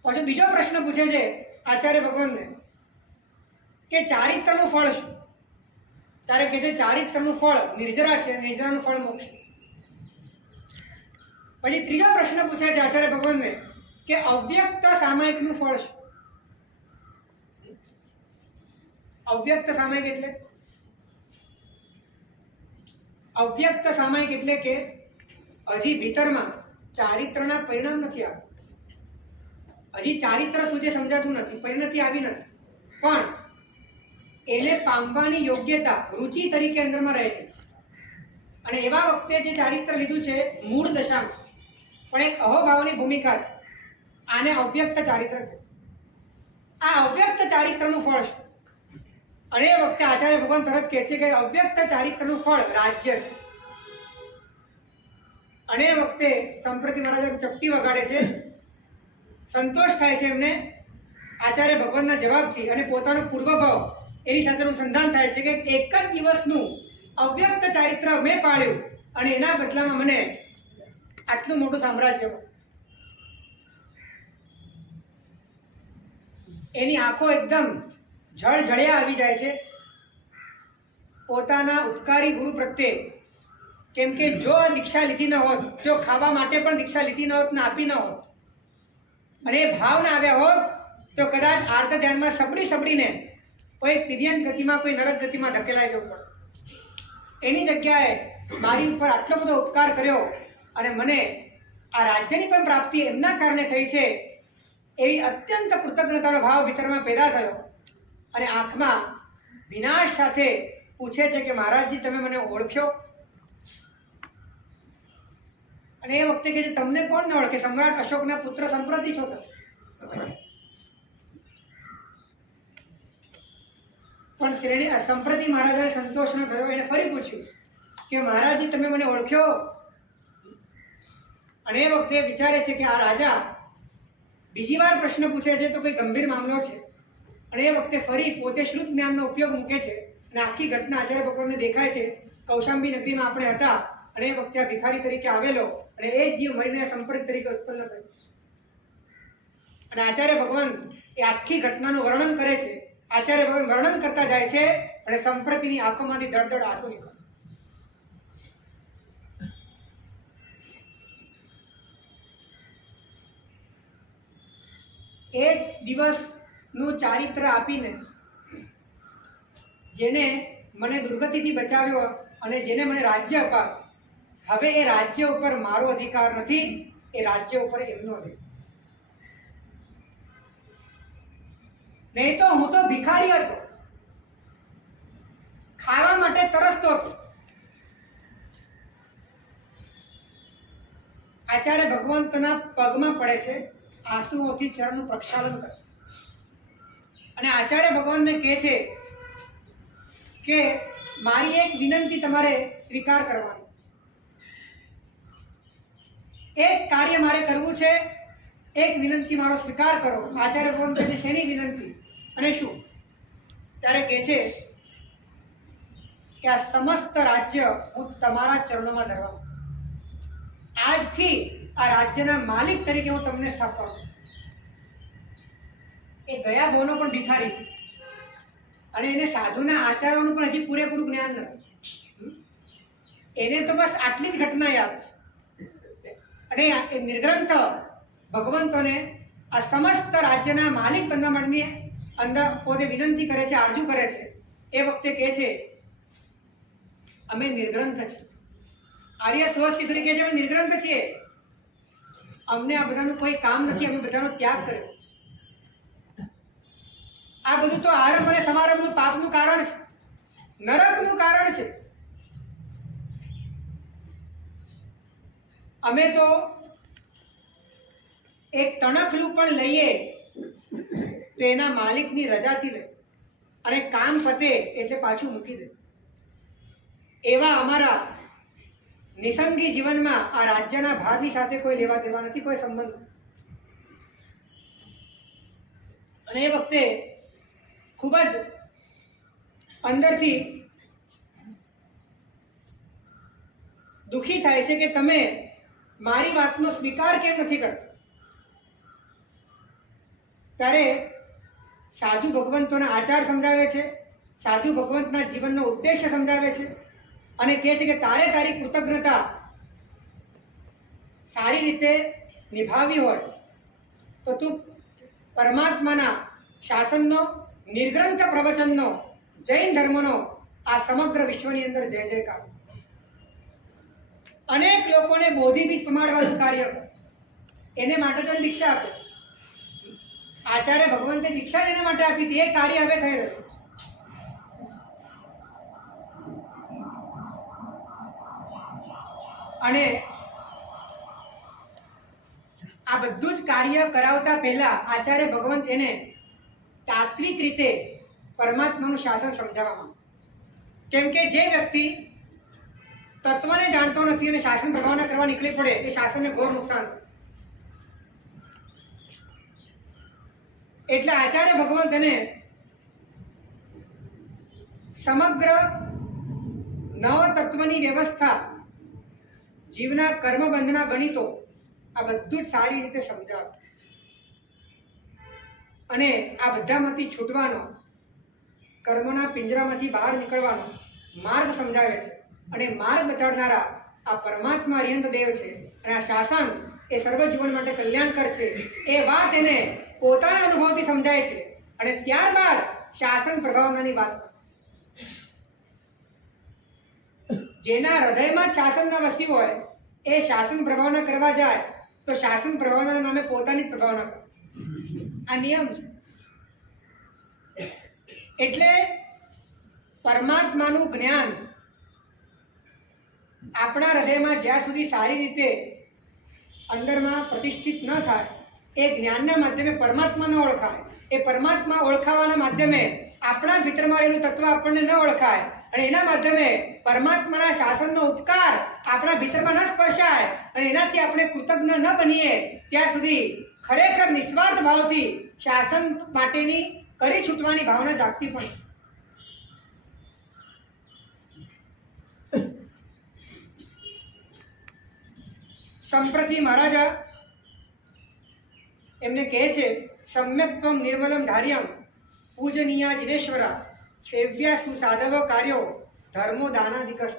પછી બીજો પ્રશ્ન પૂછે છે આચાર્ય ભગવાનને કે ચારિત્રનું ફળ શું? ત્યારે કહે છે ચારિત્રનું ફળ નિર્જરા છે, નિર્જરાનું ફળ મોક્ષ. પછી ત્રીજો પ્રશ્ન પૂછે છે આચાર્ય ભગવાનને કે અવ્યક્ત સામાયિકનું ફળ શું? અવ્યક્ત સામાયિક એટલે કે હજી ભીતરમાં ચારિત્રના પરિણામ નથી આવ્યા, હજી ચારિત્ર સુધી સમજાતું નથી, પરિણતિ આવી નથી, પણ એને પામવાની યોગ્યતા રુચિ તરીકે અંદરમાં રહેલી છે. અને એવા વખતે જે ચારિત્ર લીધું છે મૂળ દશામાં પણ એક અહોભાવની ભૂમિકા છે. આને અવ્યક્ત ચારિત્ર કહે. આ અવ્યક્ત ચારિત્રનું ફળ છે. અને એ વખતે આચાર્ય ભગવાન તરત કહે છે કે અવ્યક્ત ચારિત્રનું ફળ રાજ્ય છે. અને એ વખતે સંપ્રતિ મહારાજ ચપટી વગાડે છે, સંતોષ થાય છે એમને આચાર્ય ભગવાનના જવાબથી અને પોતાનો પૂર્વભાવ એની સાથેનું સંધાન થાય છે કે એક જ દિવસનું અવ્યક્ત ચારિત્ર મેં પાળ્યું અને એના બદલામાં મને આટલું મોટું સામ્રાજ્ય. એની આંખો એકદમ જળજળિયા આવી જાય છે પોતાના ઉપકારી ગુરુ પ્રત્યે. કેમ કે જો આ દીક્ષા લીધી ન હોત, જો ખાવા માટે પણ દીક્ષા લીધી ન હોત ને આપી ન હોત અને એ ભાવ ના આવ્યા હોત તો કદાચ આર્ત ધ્યાનમાં સબડીને કોઈ તિર્યંત ગતિમાં, કોઈ નરક ગતિમાં ધકેલાઈ જવું પડે. એની જગ્યાએ મારી ઉપર આટલો બધો ઉપકાર કર્યો અને મને આ રાજ્યની પણ પ્રાપ્તિ એમના કારણે થઈ છે એવી અત્યંત કૃતજ્ઞતાનો ભાવ ભીતરમાં પેદા થયો. અને આંખમાં વિનાશ સાથે પૂછે છે કે મહારાજજી તમે મને ઓળખ્યો? અને એ વખતે કે તમને કોણ ન ઓળખે, સમ્રાટ અશોકના પુત્ર સંપ્રતિ છો તમે. પણ સંપ્રતિ મહારાજાને સંતોષ ન થયો. એને ફરી પૂછ્યું કે મહારાજજી તમે મને ઓળખ્યો? અને એ વખતે વિચારે છે કે આ રાજા બીજી વાર પ્રશ્ન પૂછે છે તો કોઈ ગંભીર મામલો છે. અને એ વખતે ફરી પોતે શ્રુત જ્ઞાનનો ઉપયોગ મૂકે છે અને આખી ઘટના આચાર્ય ભગવાનને દેખાય છે. કૌશાંબી નગરીમાં આપણે હતા અને એ વખતે આ ભિખારી તરીકે આવેલો અને એ જીવ મરીને સંપ્રત તરીકે ઉત્પન્ન થયો. અને આચાર્ય ભગવાન એ આખી ઘટનાનું વર્ણન કરે છે. આચાર્ય ભગવાન વર્ણન કરતા જાય છે અને સંપ્રતિની આંખોમાંથી દળદળ આંસુ નીકળે. એક દિવસનું ચારિત્ર આપીને જેને મને દુર્ગતિથી બચાવ્યો અને જેને મને રાજ્ય અપાવ્યું, હવે એ રાજ્ય ઉપર મારો અધિકાર નથી, એ રાજ્ય ઉપર એમનો અધિકાર. નહીં તો હું તો ભિખારી હતો, ખાવા માટે તરસતો હતો. આચાર્ય ભગવંતના પગમાં પડે છે, આંસુઓથી ચરણનું પ્રક્ષાલન કરે છે અને આચાર્ય ભગવાનને કહે છે કે મારી એક વિનંતી તમારે સ્વીકાર કરવાની, એક કાર્ય મારે કરવું છે, એક વિનંતી મારો સ્વીકાર કરો. આચાર્ય ભગવાન કહે છે શેની વિનંતી અને શું? ત્યારે કહે છે કે આ સમસ્ત રાજ્ય હું તમારા ચરણોમાં ધરવા, આજથી આ રાજ્યના માલિક તરીકે હું તમને સ્થાપવા. એ ગયા ભવનો પણ ભિખારી છે અને એને સાધુના આચારોનું પણ હજી પૂરેપૂરું જ્ઞાન નથી. એને તો બસ આટલી જ ઘટના યાદ છે અને એ નિર્ગ્રંથ ભગવંતોને આ સમસ્ત રાજ્યના માલિક બનવા માટેની અંદર પોતે વિનંતી કરે છે, આરજુ કરે છે. એ વખતે કહે છે અમે નિર્ગ્રંથ છીએ. આર્ય સ્વસ્થિતિ કહે છે અમે નિર્ગ્રંથ છીએ, અમને આ બધાનું કોઈ કામ નથી, અમે બધાનો ત્યાગ કર્યો છે. આ બધું તો આરંભ અને સમારંભનું પાપનું કારણ છે, નરકનું કારણ છે. અમે તો એક તણખલું પણ લઈએ તો એના માલિકની રજાથી લે અને કામ પતે એટલે પાછું મૂકી દે. એવા અમારા નિસંગી જીવનમાં આ રાજ્યના ભારની સાથે કોઈ લેવા દેવા નથી, કોઈ સંબંધ નથી. અને એ વખતે ખૂબ જ અંદરથી દુઃખી થાય છે કે તમે મારી વાતનો સ્વીકાર કેમ નથી કરતા. ત્યારે સાધુ ભગવંતોના આચાર સમજાવે છે, સાધુ ભગવંતના જીવનનો ઉદ્દેશ્ય સમજાવે છે અને કહે છે કે તારે તારી કૃતજ્ઞતા સારી રીતે નિભાવી હોય તો તું પરમાત્માના શાસનનો, નિર્ગ્રંથ પ્રવચનનો, જૈન ધર્મનો આ સમગ્ર વિશ્વની અંદર જય જયકાર. અનેક લોકોને બોધિ બીજ પમાડવાનું કાર્ય એને માટે તો દીક્ષા આપે. આચાર્ય ભગવંતે દીક્ષા એના માટે આપી હતી, એ કાર્ય હવે થઈ રહ્યું છે. અને આ બધું જ કાર્ય કરાવતા પહેલા આચાર્ય ભગવંત એને તાત્વિક રીતે પરમાત્માનું શાસન સમજાવવા માંગે. કેમ કે જે વ્યક્તિ તત્વને જાણતો નથી અને શાસન પ્રભાવના કરવા નીકળી પડે એ શાસનને ઘોર નુકસાન કરે. એટલે આચાર્ય ભગવંત એને સમગ્ર નવ તત્વની વ્યવસ્થા, જીવના કર્મબંધના ગણિતો આ બધું જ સારી રીતે સમજાવે અને આ બધામાંથી છૂટવાનો, કર્મના પિંજરામાંથી બહાર નીકળવાનો માર્ગ સમજાવે છે. અને માર્ગ બતાડનારા આ પરમાત્મા અરિહંત દેવ છે અને આ શાસન એ સર્વ જીવન માટે કલ્યાણકર છે. એ વાત એને પોતાના અનુભવથી સમજાય છે અને ત્યારબાદ શાસન પ્રભાવનાની વાત કરે છે. જેના હૃદયમાં શાસનના વસ્યું હોય એ શાસન પ્રભાવના કરવા જાય તો શાસન પ્રભાવનાના નામે પોતાની જ પ્રભાવના કરે. આ નિયમ છે. એટલે પરમાત્માનું જ્ઞાન આપણા હૃદયમાં જ્યાં સુધી સારી રીતે અંદરમાં પ્રતિષ્ઠિત ન થાય, એ જ્ઞાનના માધ્યમે પરમાત્મા ન ઓળખાય, એ પરમાત્મા ઓળખાવાના માધ્યમે આપણા ભીતરમાં રહેલું તત્વ આપણને ન ઓળખાય અને એના માધ્યમે પરમાત્માના શાસનનો ઉપકાર આપણા ભીતરમાં ન સ્પર્શાય અને એનાથી આપણે કૃતજ્ઞ ન બનીએ ત્યાં સુધી ખરેખર નિસ્વાર્થ ભાવથી શાસન માટેની કરી છૂટવાની ભાવના જાગતી પણ. સંપ્રતિ મહારાજા એમને કહે છે સમ્યક્ત્વમ નિર્મલમ ધાર્યમ પૂજનીયા જિનેશ્વરા સેવ્યા સુસાધવ કાર્યો ધર્મો દાનાધિકસ.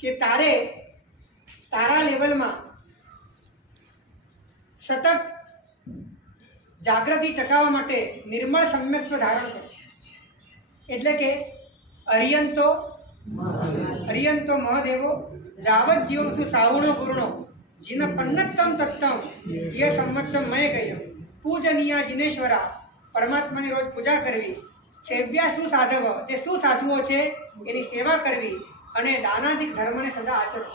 કે તારે તારા લેવલમાં સતત જાગૃતિ ટકાવવા માટે નિર્મળ સમ્યક્ત્વ ધારણ કરો. એટલે કે અરિયંતો હરિયંતો મહદેવો જાવત જીવમ સુ સાવણો ગુરુણો જીન પન્નત્તમ તત્તમ યે સંમત્તમ મય ગયમ પૂજનીયા જિનેશ્વરા પરમાત્માની રોજ પૂજા કરવી, સેવ્યા સુસાધવ જે સુસાધુઓ છે એની સેવા કરવી અને દાનાદિક ધર્મને સદા આચરવો.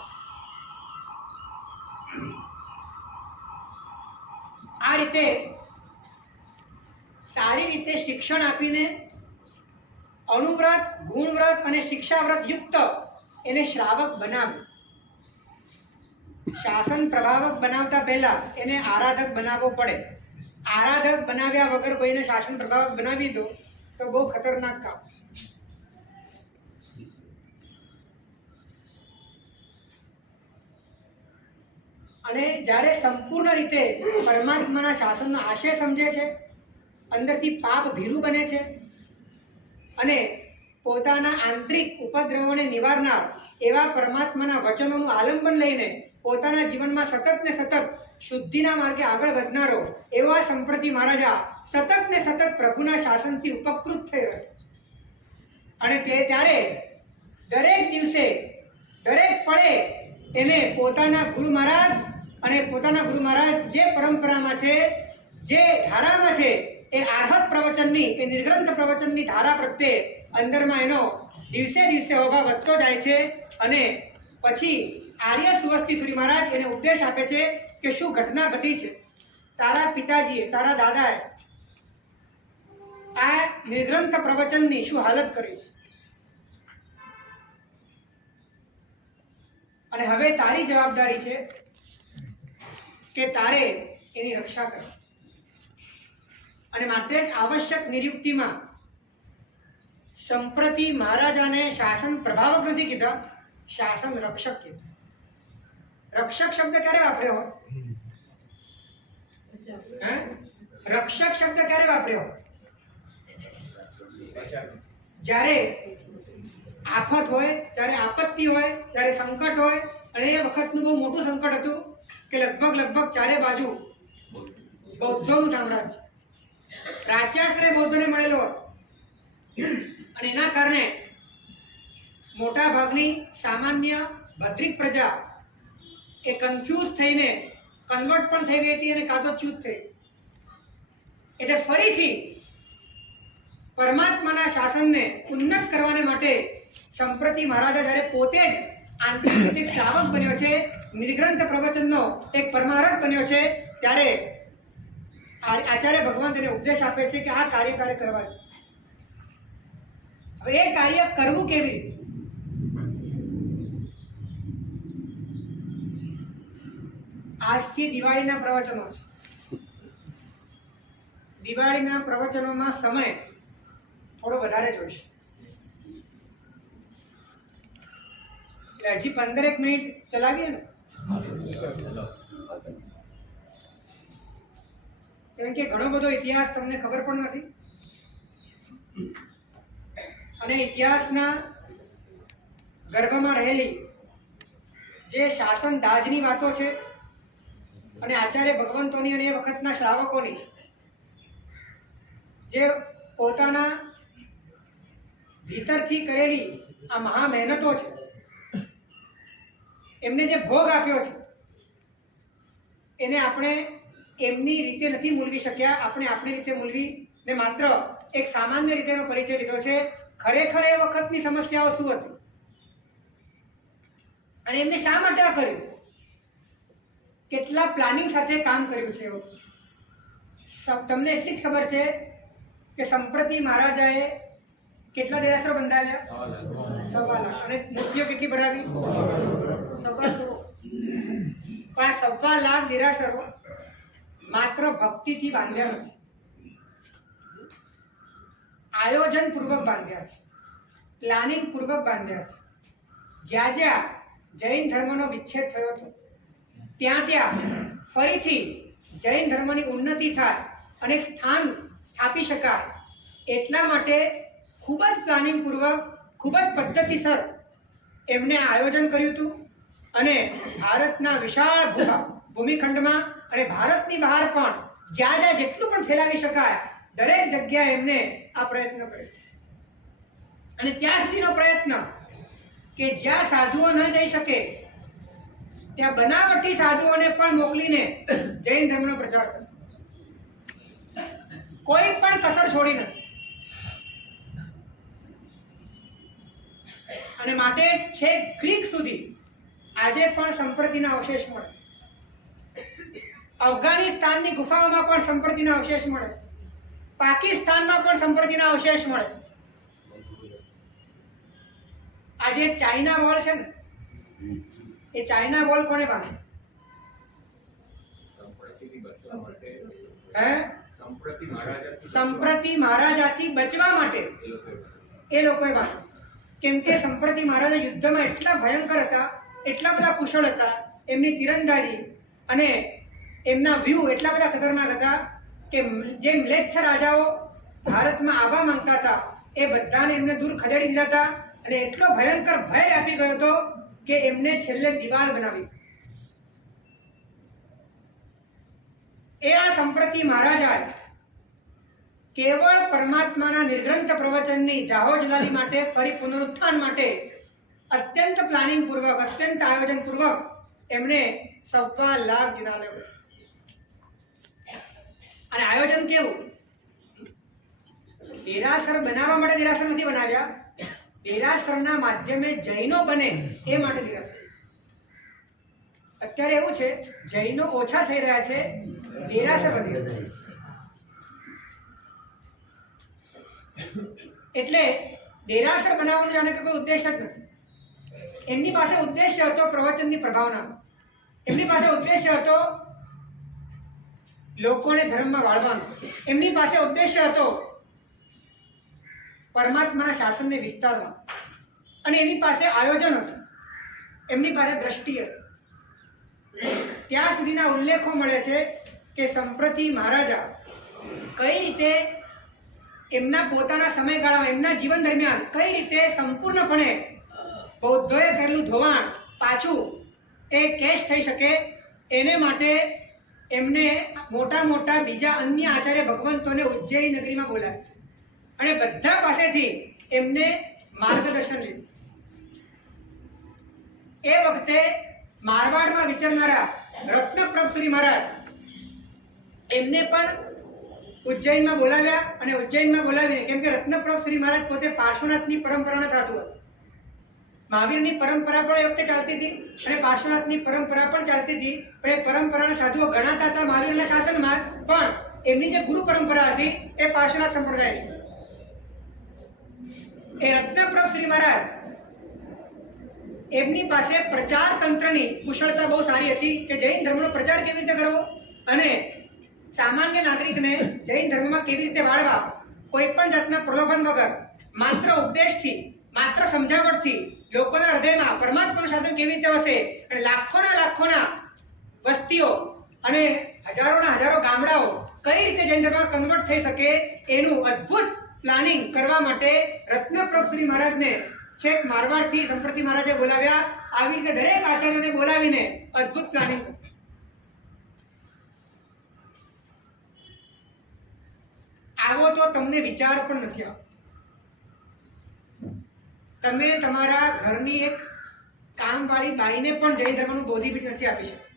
આ રીતે સારી રીતે શિક્ષણ આપીને અણુવ્રત, ગુણવ્રત અને શિક્ષાવ્રત યુક્ત એને શ્રાવક બનાવ્યું. શાસન પ્રભાવક બનાવતા પહેલા એને આરાધક બનાવવો પડે. આરાધક બનાવ્યા વગર કોઈને શાસન પ્રભાવક બનાવી દો તો બહુ ખતરનાક કામ. અને જ્યારે સંપૂર્ણ રીતે પરમાત્માના શાસનનો આશય સમજે છે, અંદરથી પાપ ભીરું બને છે અને પોતાના આંતરિક ઉપદ્રવોને નિવારનાર એવા પરમાત્માના વચનોનું આલંબન લઈને પોતાના જીવનમાં સતત ને સતત શુદ્ધિના માર્ગે આગળ વધનારો એવા સંપ્રતિ મહારાજા સતત ને સતત પ્રભુના શાસનથી ઉપકૃત થઈ રહ્યો છે. અને ત્યારે દરેક દિવસે દરેક પળે એને પોતાના ગુરુ મહારાજ અને પોતાના ગુરુ મહારાજ જે પરંપરામાં છે, જે ધારામાં છે, એ આર્હત પ્રવચનની, એ નિર્ગ્રંથ પ્રવચનની ધારા પ્રત્યે અંદરમાં એનો દિવસે દિવસે અભાવ વધતો જાય છે. અને પછી આર્ય સુવસ્તી સુરી મહારાજ એને ઉપદેશ આપે છે કે શું ઘટના ઘટી છે, તારા પિતાજીએ, તારા દાદાએ આ નિર્ગ્રંથ પ્રવચનની શું હાલત કરી છે અને હવે તારી જવાબદારી છે કે તારે એની રક્ષા કરવી. અને માટે જ આવશ્યક નિયુક્તિમાં સંપ્રતિ મહારાજાને શાસન પ્રભાવક નથી કીધા, શાસન રક્ષક કીધા. રક્ષક શબ્દ ક્યારે વાપર્યો હોય? રક્ષક શબ્દ ક્યારે વાપર્યો? જ્યારે આફત હોય, ત્યારે આપત્તિ હોય, ત્યારે સંકટ હોય. અને એ વખતનું બહુ મોટું સંકટ હતું કે લગભગ ચારે બાજુ બૌદ્ધોનું સામ્રાજ્ય, પ્રાચ્યાશ્રય બૌદ્ધોને મળેલો અને એના કારણે મોટા ભાગની સામાન્ય ભદ્રિક પ્રજા એ કન્ફ્યુઝ થઈને કન્વર્ટ પણ થઈ ગઈ હતી અને કાં તો ચ્યુત થઈ. એટલે ફરીથી પરમાત્માના શાસનને ઉન્નત કરવાને માટે સંપ્રતિ મહારાજા જ્યારે પોતે જ આંતરિક શ્રાવક બન્યો છે, નિર્ગ્રંથ પ્રવચનનો એક પરમારથ બન્યો છે, ત્યારે આચાર્ય ભગવાન તેને ઉપદેશ આપે છે કે આ કાર્ય કરવા છે. હવે એ કાર્ય કરવું કેવી રીતે? આજથી દિવાળીના પ્રવચનો છે. દિવાળીના પ્રવચનોમાં સમય થોડો વધારે જોઈશે. એટલે હજી 15 મિનિટ ચલાવીએ ને, કેમ કે ઘણો બધો ઇતિહાસ તમને ખબર પણ નથી અને ઇતિહાસના ગર્ભમાં રહેલી જે શાસન દાજની વાતો છે અને આચાર્ય ભગવંતોની અને એ વખતના શ્રાવકોની જે પોતાના ભીતરથી કરેલી આ મહા મહેનતો છે, એમને જે ભોગ આપ્યો છે એને આપણે એમની રીતે નથી મૂલવી શક્યા. આપણે આપણી રીતે મૂલવી ને માત્ર એક સામાન્ય રીતેનો પરિચય લીધો છે. ખરેખર એ વખતની સમસ્યાઓ શું હતી અને એમને શા માટે આ કર્યું, કેટલા પ્લાનિંગ સાથે કામ કર્યું છે. તમને એટલી જ ખબર છે કે સંપ્રતિ મહારાજાએ કેટલા દેરાસરો બંધાવ્યા? 1.25 લાખ. અને મૂર્તિઓ કેટલી બનાવી? 1.25 કરોડ. પણ આ 1.25 લાખ દેરાસરો માત્ર ભક્તિથી બાંધ્યા નથી, આયોજન પૂર્વક બાંધ્યા છે, પ્લાનિંગ પૂર્વક બાંધ્યા છે. જ્યાં જ્યાં જૈન ધર્મનો વિચ્છેદ થયો હતો ત્યાં ફરીથી જૈન ધર્મની ઉન્નતિ થાય અને સ્થાન સ્થાપી શકાય એટલા માટે ખૂબ જ પ્લાનિંગ પૂર્વક, ખૂબ જ પદ્ધતિસર એમણે આયોજન કર્યું હતું. અને ભારતના વિશાળ ભૂમિખંડમાં અને ભારતની બહાર પણ જ્યાં જ્યાં જેટલું પણ ફેલાવી શકાય દરેક જગ્યાએ એમને આ પ્રયત્ન કર્યો. અને ત્યાં સુધીનો પ્રયત્ન કે જ્યાં સાધુઓ ન જઈ શકે ત્યાં બનાવટી સાધુઓને પણ મોકલીને જૈન ધર્મનો પ્રચાર કર્યો. કોઈ પણ કસર છોડી નથી. અને માટે છેક ગ્રીક સુધી આજે પણ સંપ્રતિના અવશેષ મળે છે. અફઘાનિસ્તાનની ગુફાઓમાં પણ સંપ્રતિના અવશેષ મળે છે. પાકિસ્તાનમાં પણ સંપ્રતિના અવશેષ મળે છે. આજે ચાઇના વોલ છે ને, એ ચાઇના વોલ કોણે બાંધ્યો? સંપ્રતિ મહારાજાથી બચવા માટે એ લોકોએ બાંધ્યો. કેમ કે સંપ્રતિ મહારાજા યુદ્ધમાં એટલા ભયંકર હતા, એટલા બધા કુશળ હતા, એમની તીરંદાજી અને એમના વ્યૂ એટલા બધા ખતરનાક હતા કે જે મ્લેચ્છ રાજાઓ ભારતમાં આવવા માંગતા હતા એ બધાને એમને દૂર ખદેડી દીધા હતા. અને એટલો ભયંકર ભય આપી ગયો હતો કે એમને છેલ્લે દિવાલ બનાવી. એ આ સંપ્રતિ મહારાજા કેવળ પરમાત્માના નિર્ગ્રંથ પ્રવચનની જાહોજલાલી માટે, ફરી પુનરુત્થાન માટે અત્યંત પ્લાનિંગ પૂર્વક, અત્યંત આયોજન પૂર્વક એમણે 1.25 લાખ જિનાલય. અને આયોજન કેવું? દેરાસર બનાવવા માટે દેરાસર નથી બનાવ્યા, દેરાસરના માધ્યમે જૈનો બને એ માટે દેરાસર. અત્યારે એવું છે, જૈનો ઓછા થઈ રહ્યા છે, દેરાસર વધી રહ્યા છે. એટલે દેરાસર બનાવવાનો જાણે કે કોઈ ઉદ્દેશ જ નથી. એમની પાસે ઉદ્દેશ્ય હતો પ્રવચનની પ્રભાવના. એમની પાસે ઉદ્દેશ્ય હતો લોકોને ધર્મમાં વાળવાનો. એમની પાસે ઉદ્દેશ્ય હતો પરમાત્માના શાસનને વિસ્તારવા. અને એની પાસે આયોજન હતું, એમની પાસે દ્રષ્ટિ હતી. ત્યાં સુધીના ઉલ્લેખો મળે છે કે સંપ્રતિ મહારાજા કઈ રીતે એમના પોતાના સમયગાળામાં, એમના જીવન દરમિયાન કઈ રીતે સંપૂર્ણપણે બૌદ્ધોએ કરેલું ધોવાણ પાછું એ કેશ થઈ શકે એને માટે એમને મોટા મોટા બીજા અન્ય આચાર્ય ભગવંતોને ઉજ્જૈન નગરીમાં બોલાવ્યા અને બધા પાસેથી એમને માર્ગદર્શન લીધું. એ વખતે મારવાડમાં વિચરનારા રત્નપ્રભશ્રી મહારાજ એમને પણ ઉજ્જૈનમાં બોલાવ્યા. અને ઉજ્જૈનમાં બોલાવીને, કેમ કે રત્નપ્રભશ્રી મહારાજ પોતે પાર્શ્વનાથની પરંપરાના સાધુ હતા. મહાવીરની પરંપરા પણ એ વખતે ચાલતી હતી અને પાર્શ્વનાથની પરંપરા પણ ચાલતી હતી. પણ એ પરંપરાના સાધુઓ ગણાતા હતા મહાવીરના શાસનમાં, પણ એમની જે ગુરુ પરંપરા હતી એ પાર્શ્વનાથ સંપ્રદાયની. એ રત્નપ્રભશ્રી મહારાજ એમની પાસે પ્રચાર તંત્રની કુશળતા બહુ સારી હતી કે જૈન ધર્મનો પ્રચાર કેવી રીતે કરવો અને સામાન્ય નાગરિકને જૈન ધર્મમાં કેવી રીતે વાળવા, કોઈ પણ જાતના પ્રલોભન વગર, માત્ર ઉપદેશથી, માત્ર સમજાવટથી લોકોના હૃદયમાં પરમાત્માનું શાસન કેવી રીતે વસે અને લાખોના વસ્તીઓ અને હજારોના હજારો ગામડાઓ કઈ રીતે જૈન ધર્મમાં કન્વર્ટ થઈ શકે એનું અદ્ભુત પ્લાનિંગ કરવા માટે રત્નપ્રભશ્રી મહારાજને છેક મારવાડથી સંપ્રતિ મહારાજે બોલાવ્યા. આવી રીતે દરેક આચાર્યોને બોલાવીને અદ્ભુત પ્લાનિંગ. આવો તો તમને વિચાર પણ નથી આવતો. તમે તમારા ઘરની એક કામવાળી બાઈને પણ જૈન ધર્મનું બોધિબીજ નથી આપી શકતા.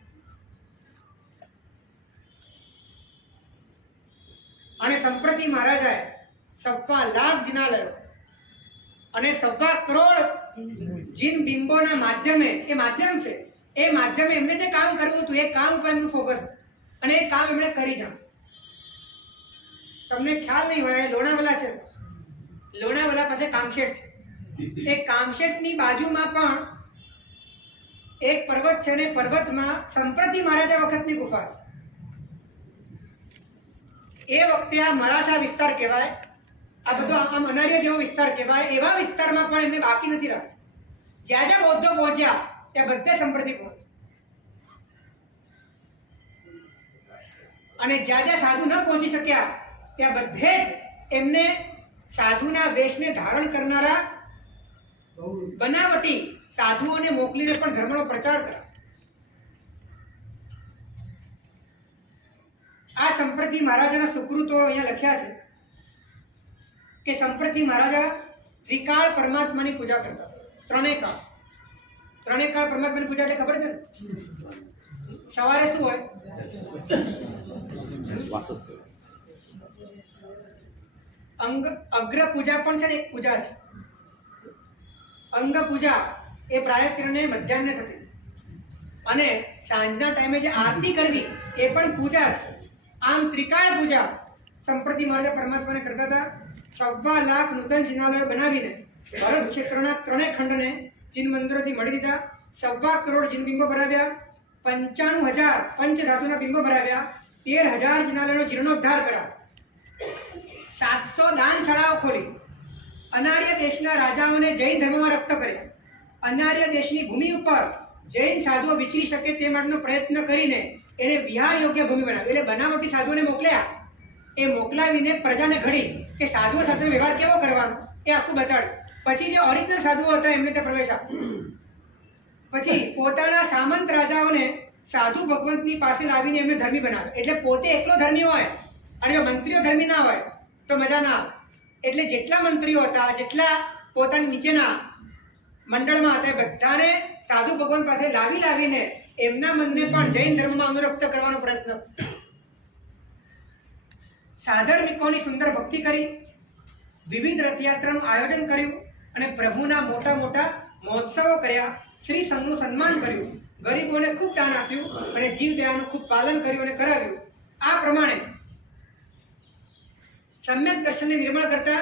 અને સંપ્રતિ મહારાજાએ 1.25 લાખ જિનાલયો અને 1.25 કરોડ જીન બિંબોના માધ્યમે, એ માધ્યમ છે, એ માધ્યમે એમને જે કામ કરવું હતું એ કામ પર એમનું ફોકસ અને એ કામ એમણે કરી જાણ. તમને ખ્યાલ નહીં હોય, લોણાવાલા છે, લોણાવાલા પાસે કામશેટ છે. એ કામશેટની બાજુમાં પણ એક પર્વત છે અને પર્વતમાં સંપ્રતિ મહારાજા વખતની ગુફા છે. એ વખતે આ મરાઠા વિસ્તાર કહેવાય, આ બધો આમ અનાર્ય જેવો વિસ્તાર કહેવાય, એવા વિસ્તારમાં પણ એમને બાકી નથી રાખ્યું. જ્યાં જ્યાં બૌદ્ધો પહોંચ્યા ત્યાં બધે સંપ્રતિ પહોંચ્યા. અને જ્યાં જ્યાં સાધુ ન પહોંચી શક્યા ત્યાં બધે જ એમને સાધુના વેશને ધારણ કરનારા બનાવટી સાધુઓને મોકલીને પણ ધર્મનો પ્રચાર કર્યો. આ સંપ્રતિ મહારાજાના સુકૃતો અહીંયા લખ્યા છે કે સંપ્રતિ મહારાજા ત્રિકાળ પરમાત્માની પૂજા કરતા. ત્રણેય કાળ પરમાત્માની પૂજા એટલે ખબર છે ને? સવારે શું હોય? અગ્ર પૂજા પણ છે ને, એક પૂજા છે. અંગ પૂજા એ પ્રાય કિરણે મધ્યાહ્ને થતી, અને સાંજના ટાઈમે જે આરતી કરવી એ પણ પૂજા છે. આમ ત્રિકાળ પૂજા સંપ્રતિ મહારાજ પરમાત્માને કરતા હતા. 1.25 લાખ નૂતન ચિનાલયો બનાવીને ભરત ક્ષેત્રના ત્રણેય ખંડને ચિન્હ મંદિરોથી મળી દીધા. 1.25 કરોડ ચિન્હબિંબો ભરાવ્યા, 95,000 પંચધાતુના બિંબો ભરાવ્યા, 13,000 ચિનાલયોનો જીર્ણોદ્ધાર કર્યા, 700 દાનશાળાઓ ખોલી, અનાર્ય દેશના રાજાઓને જૈન ધર્મમાં રપ્ત કર્યા, અનાર્ય દેશની ભૂમિ ઉપર જૈન સાધુઓ વિચરી શકે તે માટેનો પ્રયત્ન કરીને એને વિહાર યોગ્ય ભૂમિ બનાવી. એટલે બનાવટી સાધુઓને મોકલ્યા, એ મોકલાવીને પ્રજાને ઘડી કે સાધુઓ સાથે વ્યવહાર કેવો કરવાનો એ આખું બતાડ્યું. પછી જે ઓરિજિનલ સાધુઓ હતા એમને ત્યાં પ્રવેશ આપ્યો. પછી પોતાના સામંત રાજાઓને સાધુ ભગવંતની પાસે લાવીને એમને ધર્મી બનાવે. એટલે પોતે એકલો ધર્મી હોય અને મંત્રીઓ ધર્મી ના હોય તો મજા ના આવે. એટલે જેટલા મંત્રીઓ હતા, જેટલા પોતાની નીચેના મંડળમાં હતા, બધાને સાધુ ભગવાન પાસે લાવીને એમના મનને પણ જૈન ધર્મમાં અનુરક્ત કરવાનો પ્રયત્ન. સાધર્મિકોની સુંદર ભક્તિ કરી, વિવિધ રથયાત્રાનું આયોજન કર્યું અને પ્રભુના મોટા મોટા મહોત્સવો કર્યા, શ્રી સંઘનું સન્માન કર્યું, ગરીબોને ખૂબ દાન આપ્યું અને જીવદયાનું ખૂબ પાલન કર્યું અને કરાવ્યું. આ પ્રમાણે સમ્યક દર્શનને નિર્મળ કરતા,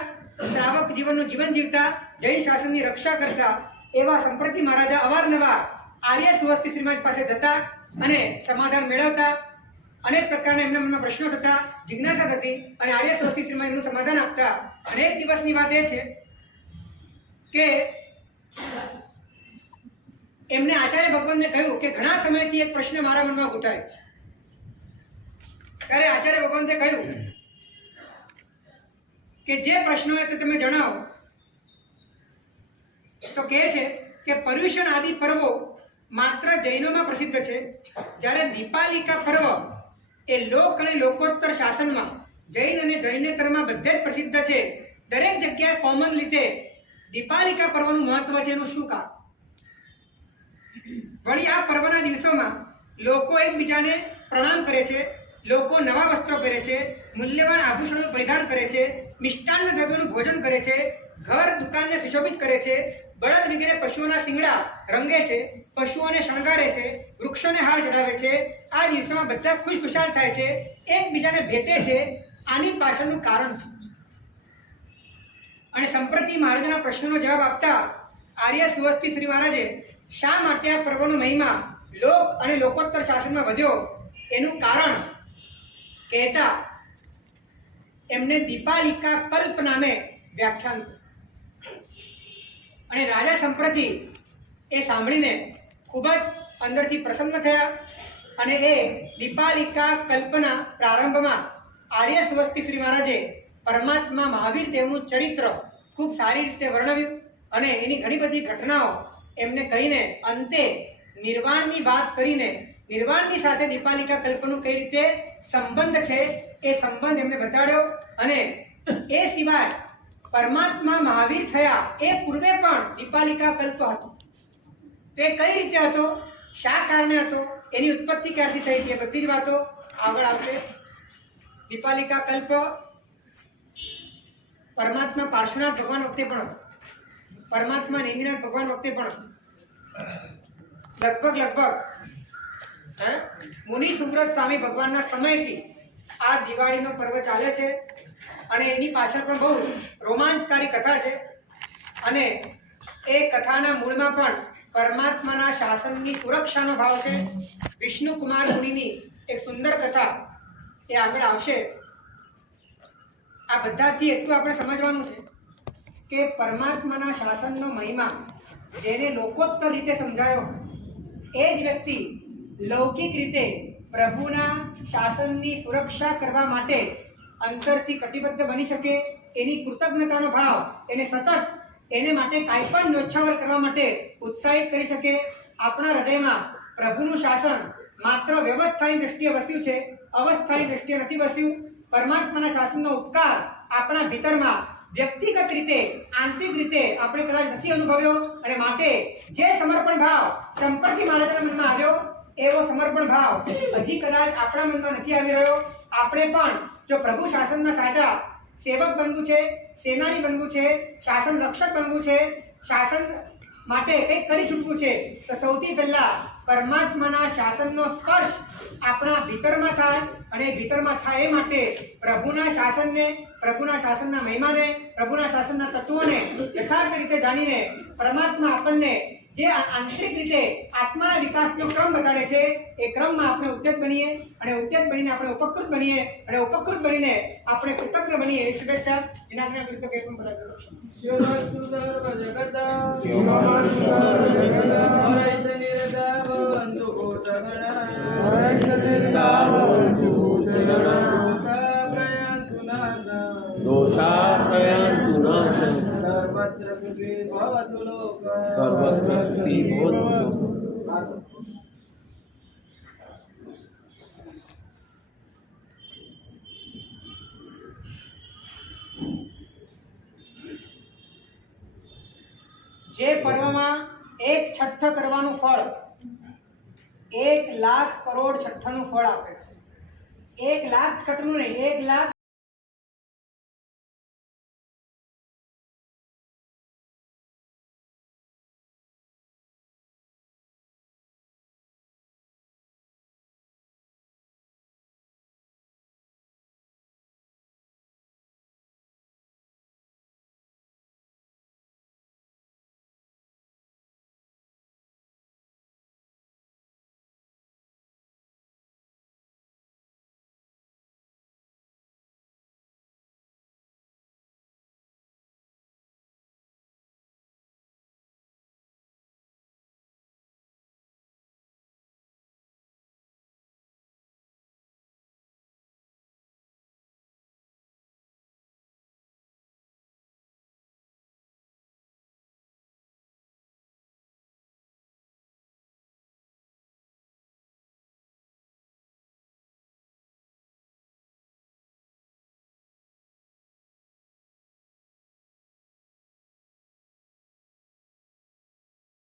શ્રાવક જીવનનું જીવન જીવતા, જૈન શાસનની રક્ષા કરતા એવા સંપ્રતિ મહારાજા અવારનવાર આર્ય સુવસ્તી શ્રીમાન પાસે જતા અને સમાધાન મેળવતા. અનેક પ્રકારના એમના મનમાં પ્રશ્નો થતા, જિજ્ઞાસા થતી અને આર્ય સુવસ્તી શ્રીમાન એમનું સમાધાન આપતા. અને એક દિવસની વાત એ છે કે એમને આચાર્ય ભગવાનને કહ્યું કે ઘણા સમયથી એક પ્રશ્ન મારા મનમાં ઘૂંટાય છે. ત્યારે આચાર્ય ભગવાનને કહ્યું કે જે પ્રશ્નો હોય તો તમે જણાવો. તો કહે છે કે પર્યુષણ આદિ પર્વો માત્ર જૈનોમાં પ્રસિદ્ધ છે, જ્યારે દીપાલિકા પર્વ એ લોક અને લોકોત્તર શાસનમાં જૈન અને જૈનેતરમાં બધે જ પ્રસિદ્ધ છે. દરેક જગ્યાએ કોમન રીતે દીપાલિકા પર્વનું મહત્વ છે. એનું શું કારણ? વળી આ પર્વના દિવસોમાં લોકો એકબીજાને પ્રણામ કરે છે, લોકો નવા વસ્ત્રો પહેરે છે, મૂલ્યવાન આભૂષણો પરિધાન કરે છે, મિષ્ટાન્ન દ્રવ્યોનું ભોજન કરે છે, ઘર દુકાનને સુશોભિત કરે છે, બળદ વગેરે પશુઓના શિંગડા રંગે છે, પશુઓને શણગારે છે, વૃક્ષોને હાર ચડાવે છે. આ દિવસોમાં બધા ખુશખુશાલ થાય છે, એકબીજાને ભેટે છે. આની પાછળનું કારણ શું? અને સંપ્રતિ મહારાજના પ્રશ્નનો જવાબ આપતા આર્ય સુવસ્તી શ્રી મહારાજે શા માટે આ પર્વનો મહિમા લોક અને લોકોત્તર શાસનમાં વધ્યો એનું કારણ કહેતા એમને દીપાલિકા કલ્પ નામે વ્યાખ્યાન. અને રાજા સંપ્રતિ એ સાંભળીને ખૂબ જ અંદરથી પ્રસન્ન થયા અને એ દીપાલિકા કલ્પના પ્રારંભમાં આર્ય સુવસ્તી શ્રી મહારાજે પરમાત્મા મહાવીર દેવનું ચરિત્ર ખૂબ સારી રીતે વર્ણવ્યું અને એની ઘણી બધી ઘટનાઓ એમને કહીને અંતે નિર્વાણની વાત કરીને નિર્વાણની સાથે દીપાલિકા કલ્પનું કઈ રીતે સંબંધ છે એ સંબંધ એમને બતાડ્યો. અને એ સિવાય પરમાત્મા મહાવીર થયા એ પૂર્વે પણ દીપાલિકા કલ્પ હતો. તે કઈ રીતે હતો, શા કારણે હતો, એની ઉત્પત્તિ ક્યારથી થઈ હતી, એ બધી જ વાતો આગળ આવશે. દીપાલિકા કલ્પ પરમાત્મા પાર્શ્વનાથ ભગવાન વખતે પણ હતો, પરમાત્મા નેમિનાથ ભગવાન વખતે પણ હતો. લગભગ મુનિ સુબ્રત સ્વામી ભગવાનના સમયથી આ દિવાળીનો પર્વ ચાલે છે અને એની પાછળ પણ બહુ રોમાંચકારી કથા છે. અને એ કથાના મૂળમાં પણ પરમાત્માના શાસનની સુરક્ષાનો ભાવ છે. વિષ્ણુ કુમાર મુનિની એક સુંદર કથા એ આગળ આવશે. આ બધાથી એટલું આપણે સમજવાનું છે કે પરમાત્માના શાસનનો મહિમા જેને લોકોત્તર રીતે સમજાયો એ જ વ્યક્તિ લૌકિક રીતે પ્રભુના શાસનની સુરક્ષા કરવા માટે અંતરથી કટિબદ્ધ બની શકે. એની કૃતજ્ઞતાનો ભાવ એને સતત એને માટે કાંઈ પણ ન્યોછાવર કરવા માટે ઉત્સાહિત કરી શકે. આપણા હૃદયમાં પ્રભુનું શાસન માત્ર વ્યવસ્થાની દ્રષ્ટિએ વસ્યું છે, અવસ્થાની દ્રષ્ટિએ નથી વસ્યું. પરમાત્માના શાસનનો ઉપકાર આપણા ભીતરમાં વ્યક્તિગત રીતે આંતરિક રીતે આપણે કદાચ નથી અનુભવ્યો અને માટે જે સમર્પણ ભાવ સંપત્તિ મહારાજના મનમાં આવ્યો એવો સમર્પણ ભાવ હજી કદાચ આપણા મનમાં નથી આવી રહ્યો. આપણે પણ જો પ્રભુ શાસનના સાચા સેવક બનવું છે, સેનાની બનવું છે, શાસન રક્ષક બનવું છે, શાસન માટે કંઈક કરી છૂટવું છે, તો સૌથી પહેલા પરમાત્માના શાસનનો સ્પર્શ આપણા ભીતરમાં થાય અને ભીતરમાં થાય એ માટે પ્રભુના શાસનને, પ્રભુના શાસનના મહિમાને, પ્રભુના શાસનના તત્વોને યથાર્થ રીતે જાણીને પરમાત્મા આપણને જે આંતરિક રીતે આત્માના વિકાસનો ક્રમ બતાડે છે એ ક્રમમાં આપણે ઉદ્યત બનીએ અને ઉદ્યત બનીને આપણે ઉપકૃત બનીએ અને ઉપકૃત બનીને આપણે કૃતજ્ઞ બનીએ એવી શુભેચ્છા. એના આગળ વિરુદ્ધ કંઈ પણ બધા કરો. दोषाप्रयन्तु नाशं सर्वत्र पृथ्वी भवतु लोकः सर्वत्र पृथ्वी भवतु. જે પર્વમાં એક છઠ્ઠ કરવાનું ફળ 1 લાખ કરોડ છઠ્ઠનું ફળ આપે છે. 1 લાખ છઠ્ઠનું નહીં, 1 લાખ